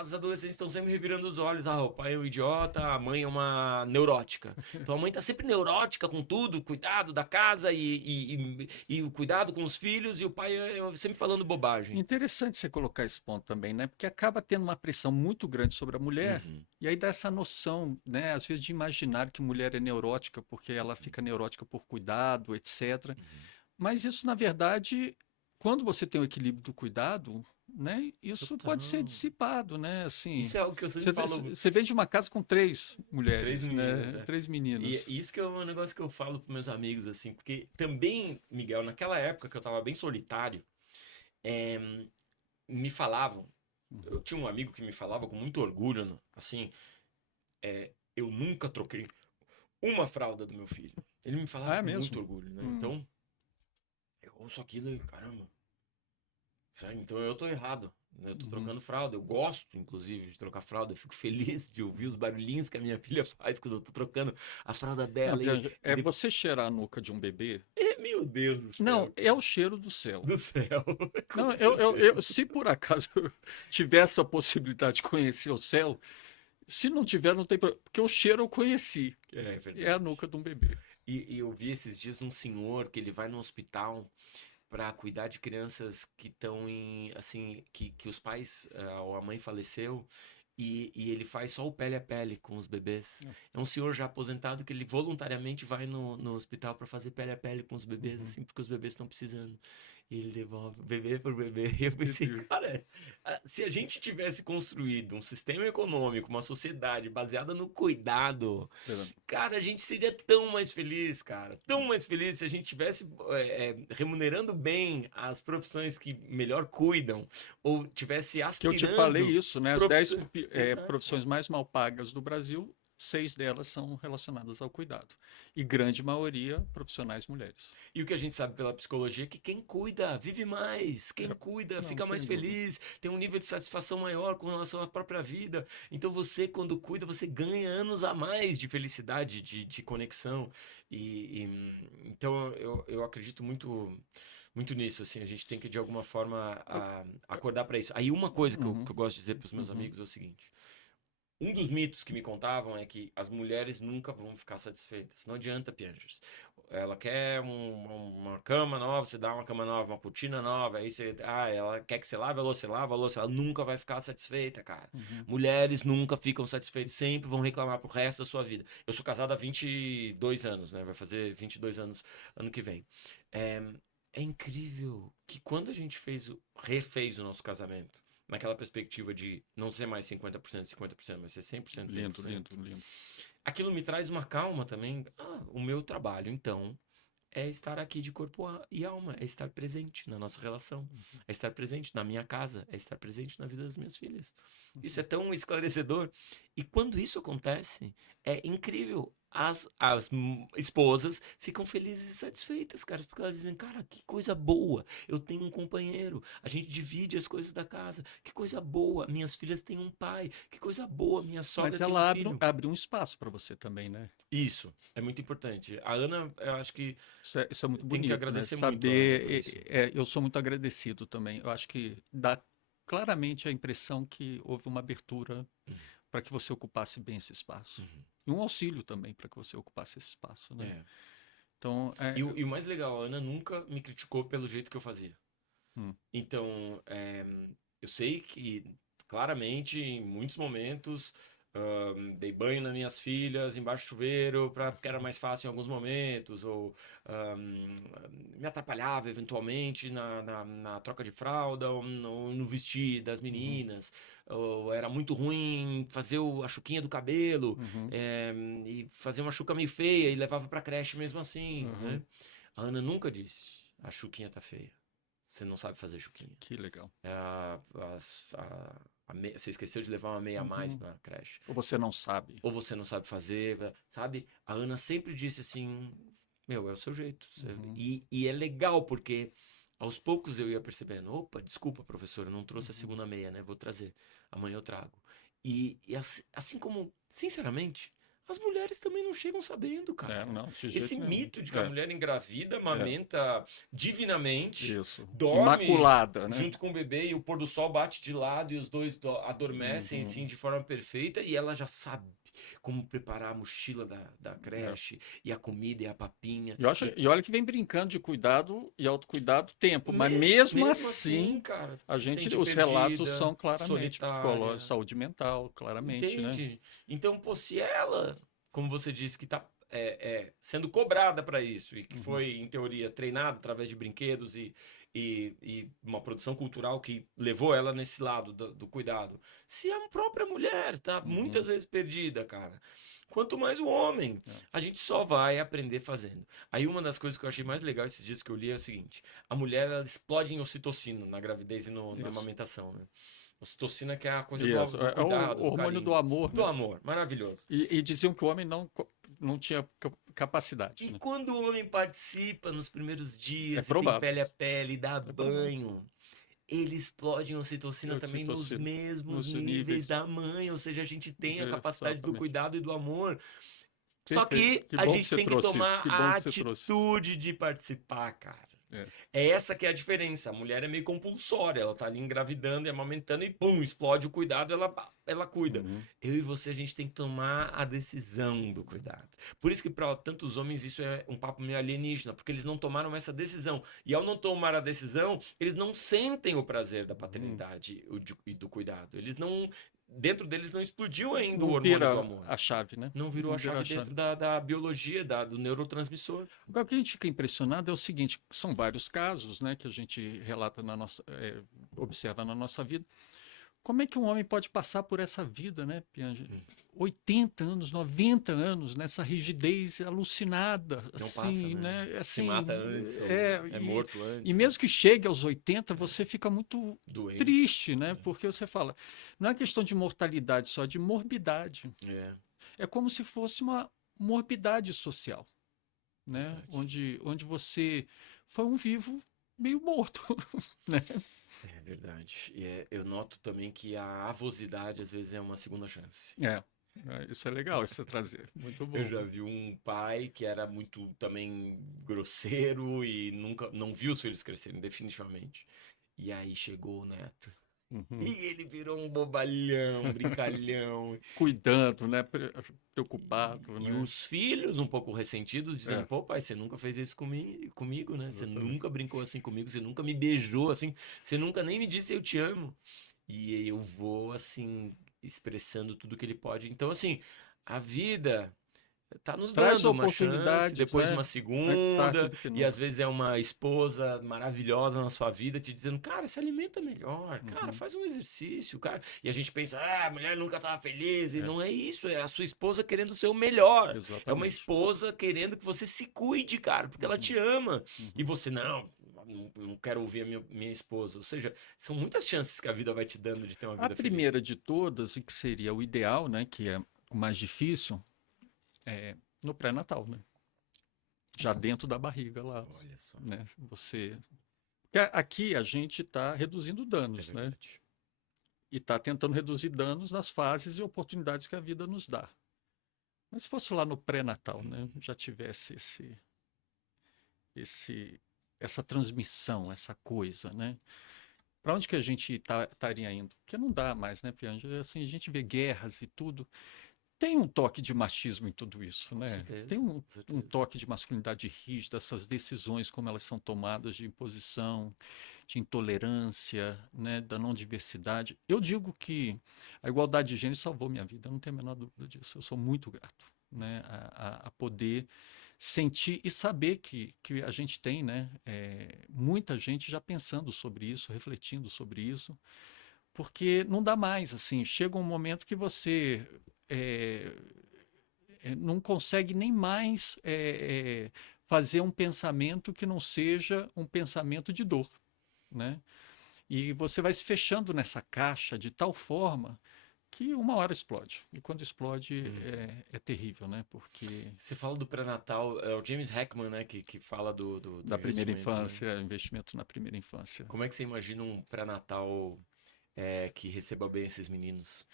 os adolescentes estão sempre revirando os olhos. Ah, o pai é um idiota, a mãe é uma neurótica. Então a mãe tá sempre neurótica com tudo, cuidado da casa e o cuidado com os filhos, e o pai é sempre falando bobagem. Interessante você colocar esse ponto também, né? Porque acaba tendo uma pressão muito grande sobre a mulher, Uhum, e aí dá essa noção, né? Às vezes de imaginar que mulher é neurótica porque ela fica neurótica por cuidado, etc. uhum. Mas isso, na verdade, quando você tem o equilíbrio do cuidado, né? Isso pode ser Total. dissipado, né? Assim, Isso é algo que eu sempre falo. você vem de uma casa com três Três mulheres, meninas, né? é. Três E meninas. isso que é um negócio que eu falo pros meus amigos, assim, porque também, Miguel, naquela época que eu tava bem solitário, eh, me falavam, eu Uhum, tinha um amigo que me falava com muito orgulho, assim, eu nunca troquei uma fralda do meu filho. Ele me falava Ah, é com muito mesmo? orgulho, né? Hum. Então, eu ouço aquilo e, caramba, sabe? Então eu tô errado, né? Eu tô Uhum. trocando fralda. Eu gosto, inclusive, de trocar fralda. Eu fico feliz de ouvir os barulhinhos que a minha filha faz quando eu tô trocando a fralda Não, dela. Bianca, E depois... você cheirar a nuca de um bebê. Meu Deus do Não, céu, é cara. o cheiro do céu. Do céu, com Não, certeza. se por acaso eu tivesse a possibilidade de conhecer o céu, se não tiver, não tem problema. Porque o cheiro eu conheci. É É a verdade. nuca de um bebê. E eu vi esses dias um senhor que ele vai no hospital para cuidar de crianças que estão em, assim, que os pais ou a mãe faleceu e ele faz só o pele a pele com os bebês. É um senhor já aposentado que ele voluntariamente vai no hospital para fazer pele a pele com os bebês, Uhum. assim, porque os bebês estão precisando. E ele devolve bebê por bebê. E eu Meu pensei, Deus. cara, se a gente tivesse construído um sistema econômico, uma sociedade baseada no cuidado, cara, a gente seria tão mais feliz, cara. Tão mais feliz se a gente tivesse remunerando bem as profissões que melhor cuidam, ou tivesse Que eu te falei aspirando isso, né? As 10 profissões. Exato. profissões mais mal pagas do Brasil, 6 delas são relacionadas ao cuidado. E grande maioria profissionais mulheres. E o que a gente sabe pela psicologia é que quem cuida vive mais, quem É, cuida não fica mais tem dúvida. feliz, tem um nível de satisfação maior com relação à própria vida. Então você, quando cuida, você ganha anos a mais de felicidade, de conexão. Então eu acredito muito nisso, assim, a gente tem que de alguma forma acordar para isso. Aí uma coisa que Uhum, eu gosto de dizer para os meus uhum, amigos é o seguinte: um dos mitos que me contavam é que as mulheres nunca vão ficar satisfeitas. Não adianta, Piangers. Ela quer uma cama nova, você dá uma cama nova, uma cortina nova, aí você. Ah, ela quer que você lave a louça, você lava a louça, ela nunca vai ficar satisfeita, cara. uhum. Mulheres nunca ficam satisfeitas, sempre vão reclamar pro resto da sua vida. Eu sou casado há 22 anos, né? Vai fazer 22 anos ano que vem. É, é incrível que quando a gente refez o nosso casamento, naquela perspectiva de não ser mais 50%, 50%, mas ser 100%, Lindo, 100%. lindo, lindo. Aquilo me traz uma calma também. O meu trabalho, então, é estar aqui de corpo e alma, é estar presente na nossa relação, é estar presente na minha casa, é estar presente na vida das minhas filhas. Isso é tão esclarecedor. E quando isso acontece, é incrível. As esposas ficam felizes e satisfeitas, cara, porque elas dizem, cara, que coisa boa, eu tenho um companheiro, a gente divide as coisas da casa, que coisa boa, minhas filhas têm um pai, que coisa boa, minha sogra Mas tem um ela abre, filho. abre um espaço para você também, né? Isso, é muito importante. A Ana, eu acho que Isso é muito tem que bonito, né? agradecer muito a Ana por isso. Saber, eu sou muito agradecido também. Eu acho que dá claramente a impressão que houve uma abertura Uhum, para que você ocupasse bem esse espaço. uhum. E um auxílio também para que você ocupasse esse espaço, né? É. Então, E o mais legal, a Ana nunca me criticou pelo jeito que eu fazia. hum, Então, eu sei que, claramente, em muitos momentos, dei banho nas minhas filhas embaixo do chuveiro porque era mais fácil em alguns momentos, ou ahm, me atrapalhava eventualmente na troca de fralda, ou no vestir das uhum, meninas, ou era muito ruim fazer a chuquinha do cabelo, uhum, e fazer uma chuca meio feia e levava pra creche mesmo assim, uhum. né? A Ana nunca disse, a chuquinha tá feia. Você não sabe fazer chuquinha. Que legal. Você esqueceu de levar uma meia a mais Uhum. pra creche. Ou você não sabe. Ou você não sabe fazer, sabe? A Ana sempre disse assim: Meu, é o seu jeito. Uhum, E é legal porque aos poucos eu ia percebendo: opa, desculpa, professor, eu não trouxe a uhum. segunda meia, né? Vou trazer. Amanhã eu trago. E assim como, sinceramente, as mulheres também não chegam sabendo, É, cara. não, de Esse jeito nenhum. mito de que a mulher engravida, É, amamenta divinamente, isso. dorme Imaculada, né? junto com o bebê e o pôr do sol bate de lado e os dois adormecem assim Uhum. de forma perfeita e ela já sabe como preparar a mochila da É. creche e a comida e a papinha. E olha que vem brincando de cuidado e autocuidado tempo, mas Mesmo, mesmo mesmo assim, assim, cara, se sente os relatos perdida, são claramente psicológicos, solitária, saúde mental, claramente, né? entende? Então, pô, se ela, como você disse, que está sendo cobrada para isso e que Uhum. foi, em teoria, treinada através de brinquedos e uma produção cultural que levou ela nesse lado do cuidado. Se a própria mulher tá Uhum. muitas vezes perdida, cara. Quanto mais o homem, É. a gente só vai aprender fazendo. Aí uma das coisas que eu achei mais legal esses dias que eu li é o seguinte: a mulher ela explode em ocitocina na gravidez e na Isso. amamentação, né? Ocitocina que é a coisa Isso, do é cuidado, o do hormônio carinho. do amor, Do né? amor, maravilhoso. E diziam que o homem não tinha capacidade, E né? quando o homem participa nos primeiros É dias e tem provável, pele a pele, dá é provável. banho, ele explode em ocitocina também nos Ocitocina, mesmos nos níveis níveis, da mãe, ou seja, a gente tem a capacidade do exatamente. cuidado e do amor. Só Perfeito. que Que a bom que gente você tem que trouxe isso. tomar Que bom a que você trouxe. atitude de participar, cara. É. É essa que é a diferença. A mulher é meio compulsória, ela tá ali engravidando e amamentando e pum, explode o cuidado, ela cuida. Uhum. Eu e você, a gente tem que tomar a decisão do cuidado. Por isso que para tantos homens isso é um papo meio alienígena, porque eles não tomaram essa decisão. E ao não tomar a decisão, eles não sentem o prazer da Uhum. paternidade e do cuidado. Eles não, dentro deles não explodiu ainda o Não hormônio do vira amor. a chave, né? Não virou a Não vira chave a chave. dentro da biologia, do neurotransmissor. Agora, o que a gente fica impressionado é o seguinte: são vários casos, né, que a gente relata observa na nossa vida. Como é que um homem pode passar por essa vida, né, Piange? 80 anos, 90 anos, nessa rigidez alucinada, Não passa, assim, né? né? Se Assim, mata antes ou é e morto antes. mesmo que chegue aos 80, você fica muito Doente. triste, né? Porque você fala, não é questão de mortalidade só, de morbidade. É, É como se fosse uma morbidade social, né? verdade. Onde você foi um vivo meio morto, né? É verdade. Eu noto também que a avosidade às vezes é uma segunda chance. Isso é legal, isso é trazer. Muito Eu bom. já vi um pai que era muito também grosseiro e nunca não viu os filhos crescerem, definitivamente. E aí chegou o neto. Uhum. E ele virou um bobalhão, brincalhão. Cuidando, né? Preocupado, E né? os filhos, um pouco ressentidos, dizendo: É, pô, pai, você nunca fez isso comigo, né? Você exatamente. nunca brincou assim comigo, você nunca me beijou assim, você nunca nem me disse eu te amo. E aí eu vou, assim, expressando tudo que ele pode. Então, assim, a vida tá nos Traz dando uma chance, oportunidades, depois né? uma Antes tarde segunda, do que e às nunca. vezes é uma esposa maravilhosa na sua vida te dizendo, cara, se alimenta melhor, cara, Uhum. faz um exercício, cara. E a gente pensa, ah, a mulher nunca tava feliz, e É, não é isso, é a sua esposa querendo o seu melhor. É uma exatamente. esposa querendo que você se cuide, cara, porque ela Uhum. te ama. E Uhum. você, não quero ouvir a minha esposa. Ou seja, são muitas chances que a vida vai te dando de ter uma A vida primeira feliz. de todas, e que seria o ideal, né? Que é o mais difícil, é no pré-natal, né? Já dentro da barriga lá, Olha só, né? Porque aqui a gente está reduzindo é danos, né? verdade. E está tentando reduzir danos nas fases e oportunidades que a vida nos dá. Mas se fosse lá no pré-natal, né? Já tivesse esse, essa transmissão, essa coisa, né? Para onde que a gente estaria indo? Porque não dá mais, né, Piange? Assim, a gente vê guerras e tudo. Tem um toque de machismo em tudo isso, Com né? Tem certeza, um, com um certeza. toque de masculinidade rígida, essas decisões, como elas são tomadas de imposição, de intolerância, né, da não diversidade. Eu digo que a igualdade de gênero salvou minha vida, eu não tenho a menor dúvida disso. Eu sou muito grato, né, a poder sentir e saber que a gente tem, né, muita gente já pensando sobre isso, refletindo sobre isso, porque não dá mais, assim, chega um momento que você é, não consegue nem mais fazer um pensamento que não seja um pensamento de dor, né? E você vai se fechando nessa caixa de tal forma que uma hora explode. E quando explode Hum. é terrível, né? Porque Você fala do pré-natal, é o James Heckman, né, que fala do da primeira investimento, né? infância, investimento na primeira infância. Como é que você imagina um pré-natal que receba bem esses meninos?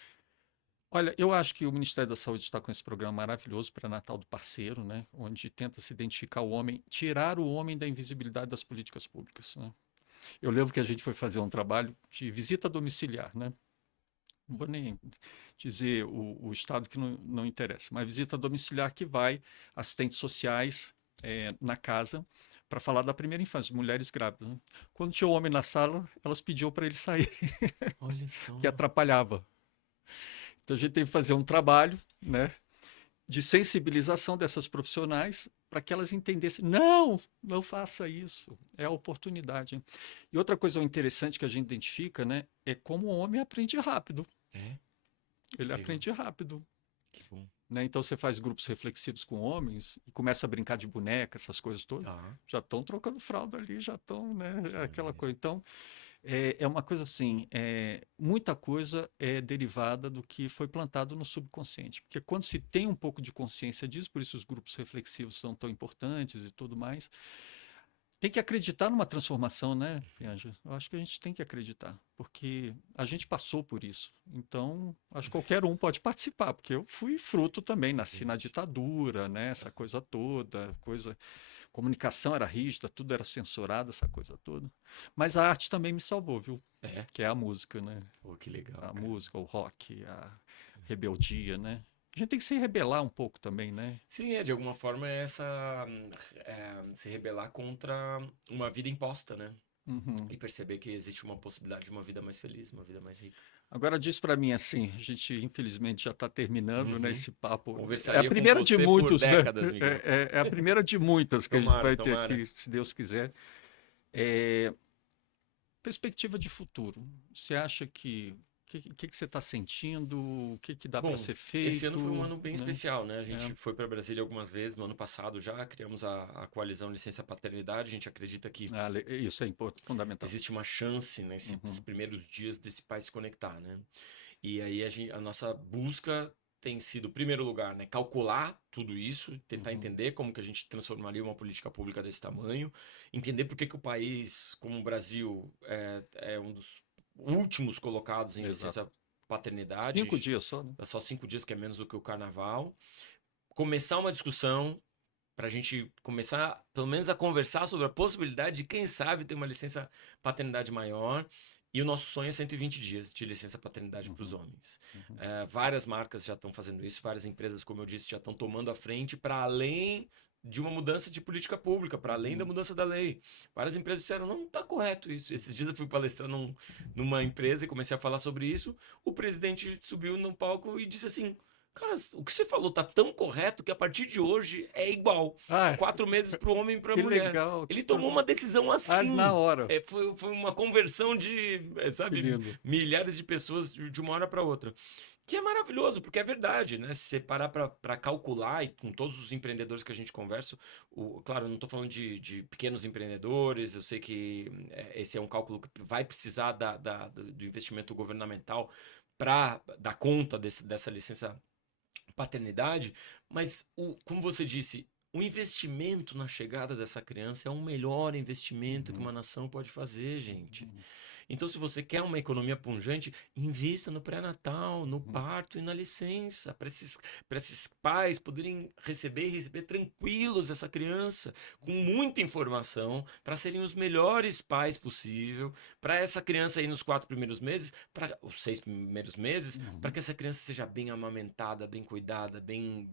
Olha, eu acho que o Ministério da Saúde está com esse programa maravilhoso para Natal do Parceiro, né? Onde tenta se identificar o homem, tirar o homem da invisibilidade das políticas públicas, né? Eu lembro que a gente foi fazer um trabalho de visita domiciliar, né? Não vou nem dizer o estado que não interessa, mas visita domiciliar que vai assistentes sociais na casa para falar da primeira infância, mulheres grávidas, né? Quando tinha o homem na sala, elas pediam para ele sair, Olha só. que atrapalhava. Então a gente teve que fazer um trabalho, né, de sensibilização dessas profissionais para que elas entendessem, não faça isso, é a oportunidade. E outra coisa interessante que a gente identifica, né, é como o homem aprende rápido. É? Ele Incrível. aprende rápido. Que bom. Né? Então você faz grupos reflexivos com homens e começa a brincar de boneca, essas coisas todas. Tá. Já estão trocando fralda ali, já estão, né? Aquela coisa. Então, É uma coisa assim, muita coisa é derivada do que foi plantado no subconsciente. Porque quando se tem um pouco de consciência disso, por isso os grupos reflexivos são tão importantes e tudo mais, tem que acreditar numa transformação, né, Pianja? Eu acho que a gente tem que acreditar, porque a gente passou por isso. Então, acho que qualquer um pode participar, porque eu fui fruto também, nasci na ditadura, né, essa coisa toda, comunicação era rígida, tudo era censurado, essa coisa toda. Mas a arte também me salvou, viu? É? Que é a música, né? Pô, que legal, A cara. música, o rock, a rebeldia, né? A gente tem que se rebelar um pouco também, né? Sim, de alguma forma é se rebelar contra uma vida imposta, né? Uhum. E perceber que existe uma possibilidade de uma vida mais feliz, uma vida mais rica. Agora diz para mim assim, a gente infelizmente já está terminando, né, Uhum. esse papo. É a Conversaria com primeira de você por muitos, né? décadas, Miguel. É a primeira de muitas que a gente Tomara, vai ter tomara. aqui, se Deus quiser. É, perspectiva de futuro. Você acha que que você está sentindo? O que dá para Bom, ser esse ano foi um feito, ano bem né? especial, né? A É. gente foi para Brasília algumas vezes, no ano passado já criamos a coalizão Licença Paternidade. A gente acredita que Isso é fundamental. existe uma chance nesses Uhum, primeiros dias desse pai se conectar, né? E aí a nossa busca tem sido, em primeiro lugar, né, calcular tudo isso, tentar uhum, entender como que a gente transformaria uma política pública desse tamanho, entender por que que o país, como o Brasil, é um dos últimos colocados em exato. licença paternidade, 5 dias só, né? é só 5 dias, que é menos do que o carnaval. Começar uma discussão para a gente começar, pelo menos, a conversar sobre a possibilidade de, quem sabe, ter uma licença paternidade maior. E o nosso sonho é 120 dias de licença paternidade para os Uhum, homens. uhum, Várias marcas já estão fazendo isso, várias empresas, como eu disse, já estão tomando a frente para além de uma mudança de política pública, para além da uhum. mudança da lei. Várias empresas disseram, não está correto isso. Esses dias eu fui palestrar numa empresa e comecei a falar sobre isso. O presidente subiu no palco e disse assim, cara, o que você falou tá tão correto que a partir de hoje é igual. Ah, 4 meses para o homem e para a que mulher. legal, que Ele tomou coisa. uma decisão Ah, na assim. hora. Foi uma conversão de, Que sabe, lindo. milhares de pessoas de uma hora para outra. Que é maravilhoso, porque é verdade, né? Se você parar para calcular, e com todos os empreendedores que a gente conversa, claro, eu não estou falando de pequenos empreendedores, eu sei que esse é um cálculo que vai precisar do investimento governamental para dar conta dessa licença paternidade, mas como você disse, o investimento na chegada dessa criança é o melhor investimento que Uhum, uma nação pode fazer, gente. uhum, Então, se você quer uma economia pungente, invista no pré-natal, no uhum, parto e na licença, para esses pais poderem receber e receber tranquilos essa criança, com muita informação, para serem os melhores pais possível, para essa criança aí nos 4 primeiros meses, para os 6 primeiros meses, para uhum, que essa criança seja bem amamentada, bem cuidada, bem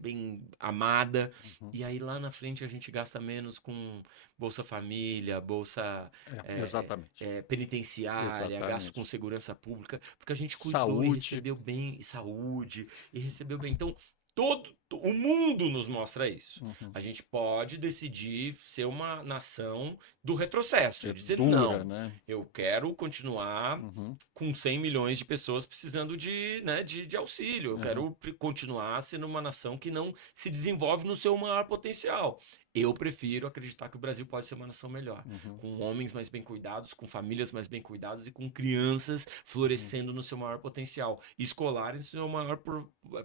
amada. uhum. E aí lá na frente a gente gasta menos com Bolsa Família, Bolsa Exatamente. penitenciária, gasto com Exatamente. segurança pública, porque a gente cuidou e Saúde. recebeu bem, e saúde, e recebeu bem. Então, todo o mundo nos mostra isso. Uhum. A gente pode decidir ser uma nação do retrocesso, É e dizer dura, não, né? eu quero continuar Uhum. com 100 milhões de pessoas precisando de auxílio. Eu Uhum. quero continuar sendo uma nação que não se desenvolve no seu maior potencial. Eu prefiro acreditar que o Brasil pode ser uma nação melhor, Uhum. com homens mais bem cuidados, com famílias mais bem cuidadas e com crianças Uhum. florescendo no seu maior potencial escolar e no seu maior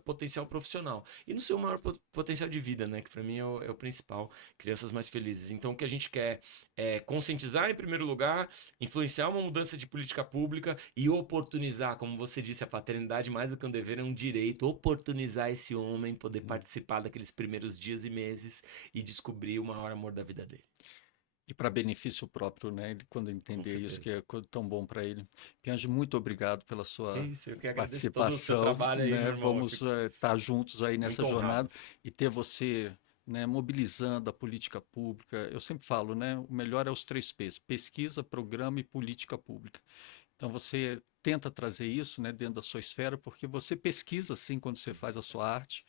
potencial profissional e no seu maior potencial de vida, né? Que para mim é o principal. Crianças mais felizes. Então, o que a gente quer é conscientizar em primeiro lugar, influenciar uma mudança de política pública e oportunizar, como você disse, a paternidade mais do que um dever é um direito, oportunizar esse homem poder Uhum. participar daqueles primeiros dias e meses e descobrir o maior amor da vida dele. E para benefício próprio, né? Ele, quando Com entender isso, que certeza. é tão bom para ele. Piange, muito obrigado pela É sua isso, eu que agradeço todo o seu participação, trabalho aí, meu né? irmão. Eu Vamos fico estar juntos aí nessa muito honrado. jornada e ter você, né, mobilizando a política pública. Eu sempre falo, né? O melhor é os 3 P's: pesquisa, programa e política pública. Então você tenta trazer isso, né, dentro da sua esfera, porque você pesquisa assim quando você faz a sua arte,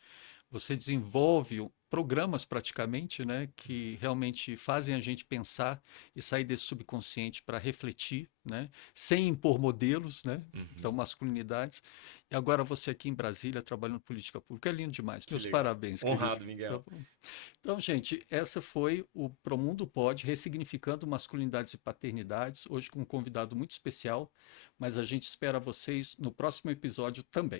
você desenvolve programas praticamente, né, que realmente fazem a gente pensar e sair desse subconsciente para refletir, né, sem impor modelos, né, então Uhum. masculinidades. E agora você aqui em Brasília trabalhando política pública, é lindo demais. Que Meus legal. parabéns, querido. Honrado, Tá Miguel. bom? Então, gente, essa foi o Promundo Pod, ressignificando masculinidades e paternidades, hoje com um convidado muito especial, mas a gente espera vocês no próximo episódio também.